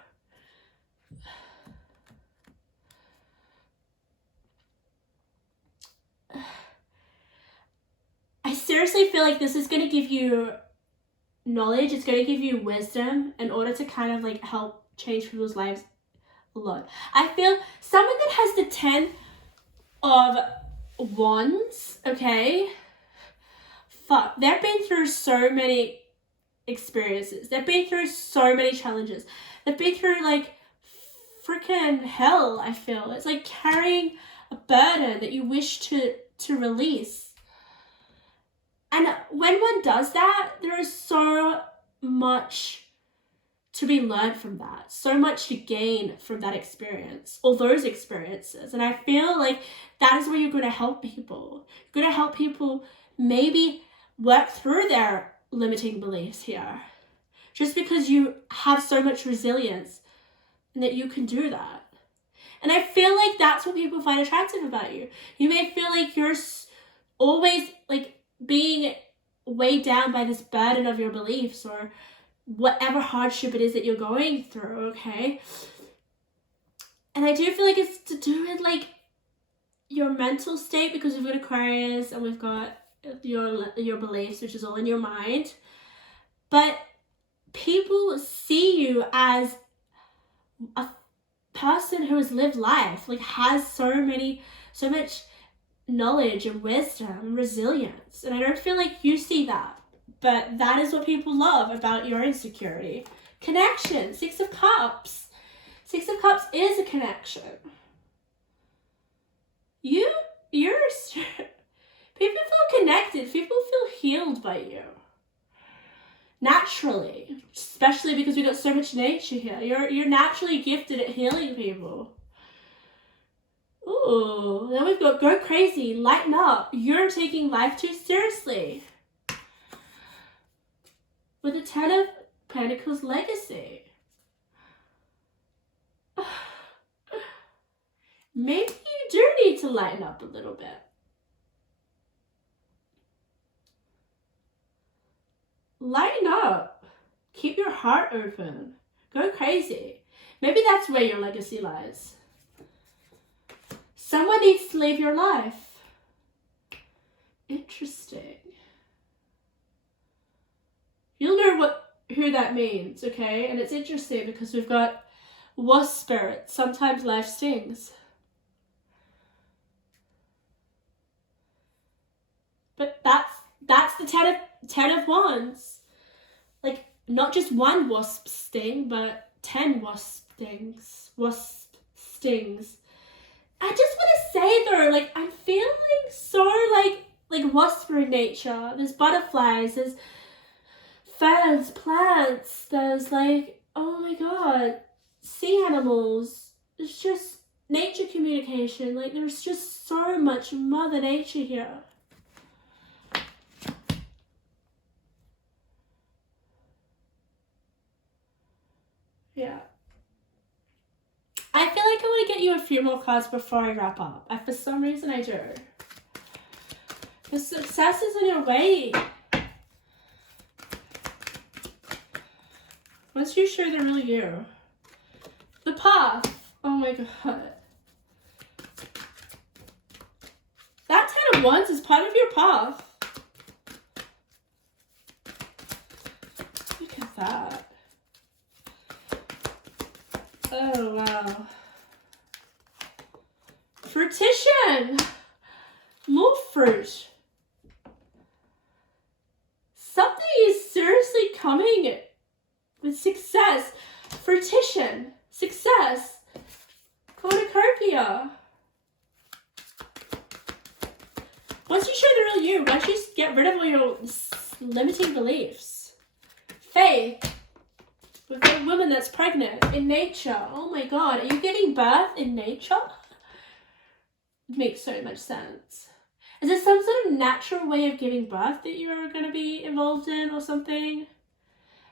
seriously feel like this is going to give you knowledge. It's going to give you wisdom in order to kind of like help change people's lives a lot. I feel someone that has the 10 of Wands, okay, fuck, they've been through so many experiences. They've been through so many challenges. They've been through like freaking hell, I feel. It's like carrying a burden that you wish to release. And when one does that, there is so much to be learned from that, so much to gain from that experience or those experiences. And I feel like that is where you're going to help people. You're going to help people maybe work through their limiting beliefs here, just because you have so much resilience and that you can do that. And I feel like that's what people find attractive about you. You may feel like you're always like being weighed down by this burden of your beliefs or whatever hardship it is that you're going through, okay? And I do feel like it's to do with like your mental state, because we've got Aquarius and we've got your beliefs, which is all in your mind. But people see you as a person who has lived life, like has so much knowledge and wisdom and resilience. And I don't feel like you see that, but that is what people love about your insecurity. Connection. 6 of Cups. 6 of Cups is a connection. People feel connected. People feel healed by you. Naturally. Especially because we got so much nature here. You're naturally gifted at healing people. Ooh, then we've got go crazy, lighten up. You're taking life too seriously. With the 10 of Pentacles, legacy. Maybe you do need to lighten up a little bit. Lighten up. Keep your heart open. Go crazy. Maybe that's where your legacy lies. Someone needs to leave your life. Interesting. You'll know who that means, okay? And it's interesting because we've got wasp spirit. Sometimes life stings. But that's the 10 of Wands. Like, not just one wasp sting, but 10 wasp stings. I just want to say though, like, I'm feeling so like waspy in nature. There's butterflies, there's ferns, plants, there's like, oh my god, sea animals. It's just nature communication. Like, there's just so much Mother Nature here. Yeah. I feel like I want to get you a few more cards before I wrap up. For some reason I do. The success is on your way. Once you show the real you. The path. Oh my god. That 10 of Wands is part of your path. Look at that. Oh, wow. Fruition. More fruit. Something is seriously coming with success. Fruition. Success. Cornucopia. Once you show the real you, once you get rid of all your limiting beliefs. Faith. We've got a woman that's pregnant in nature. Oh my god, are you giving birth in nature? It makes so much sense. Is there some sort of natural way of giving birth that you're going to be involved in or something?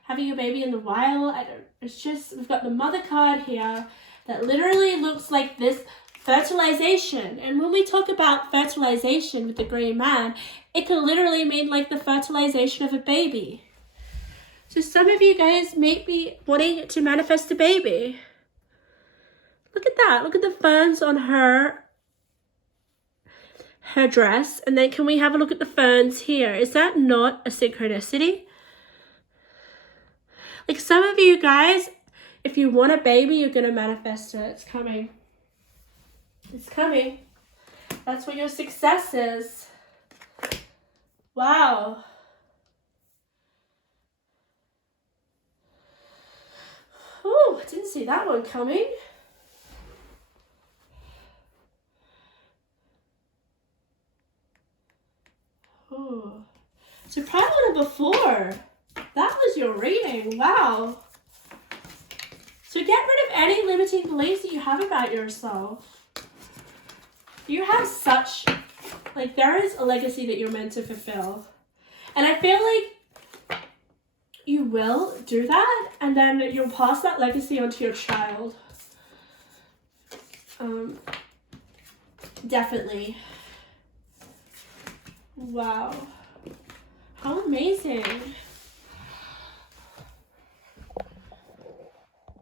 Having a baby in the wild? It's just, we've got the mother card here that literally looks like this fertilization. And when we talk about fertilization with the green man, it can literally mean like the fertilization of a baby. So some of you guys may be wanting to manifest a baby. Look at that. Look at the ferns on her her dress. And then can we have a look at the ferns here? Is that not a synchronicity? Like some of you guys, if you want a baby, you're going to manifest it. It's coming. It's coming. That's what your success is. Wow. Oh, didn't see that one coming. Oh. So probably number 4. That was your reading. Wow. So get rid of any limiting beliefs that you have about yourself. You have such, like, there is a legacy that you're meant to fulfill. And I feel like you will do that, and then you'll pass that legacy onto your child. Definitely. Wow. How amazing.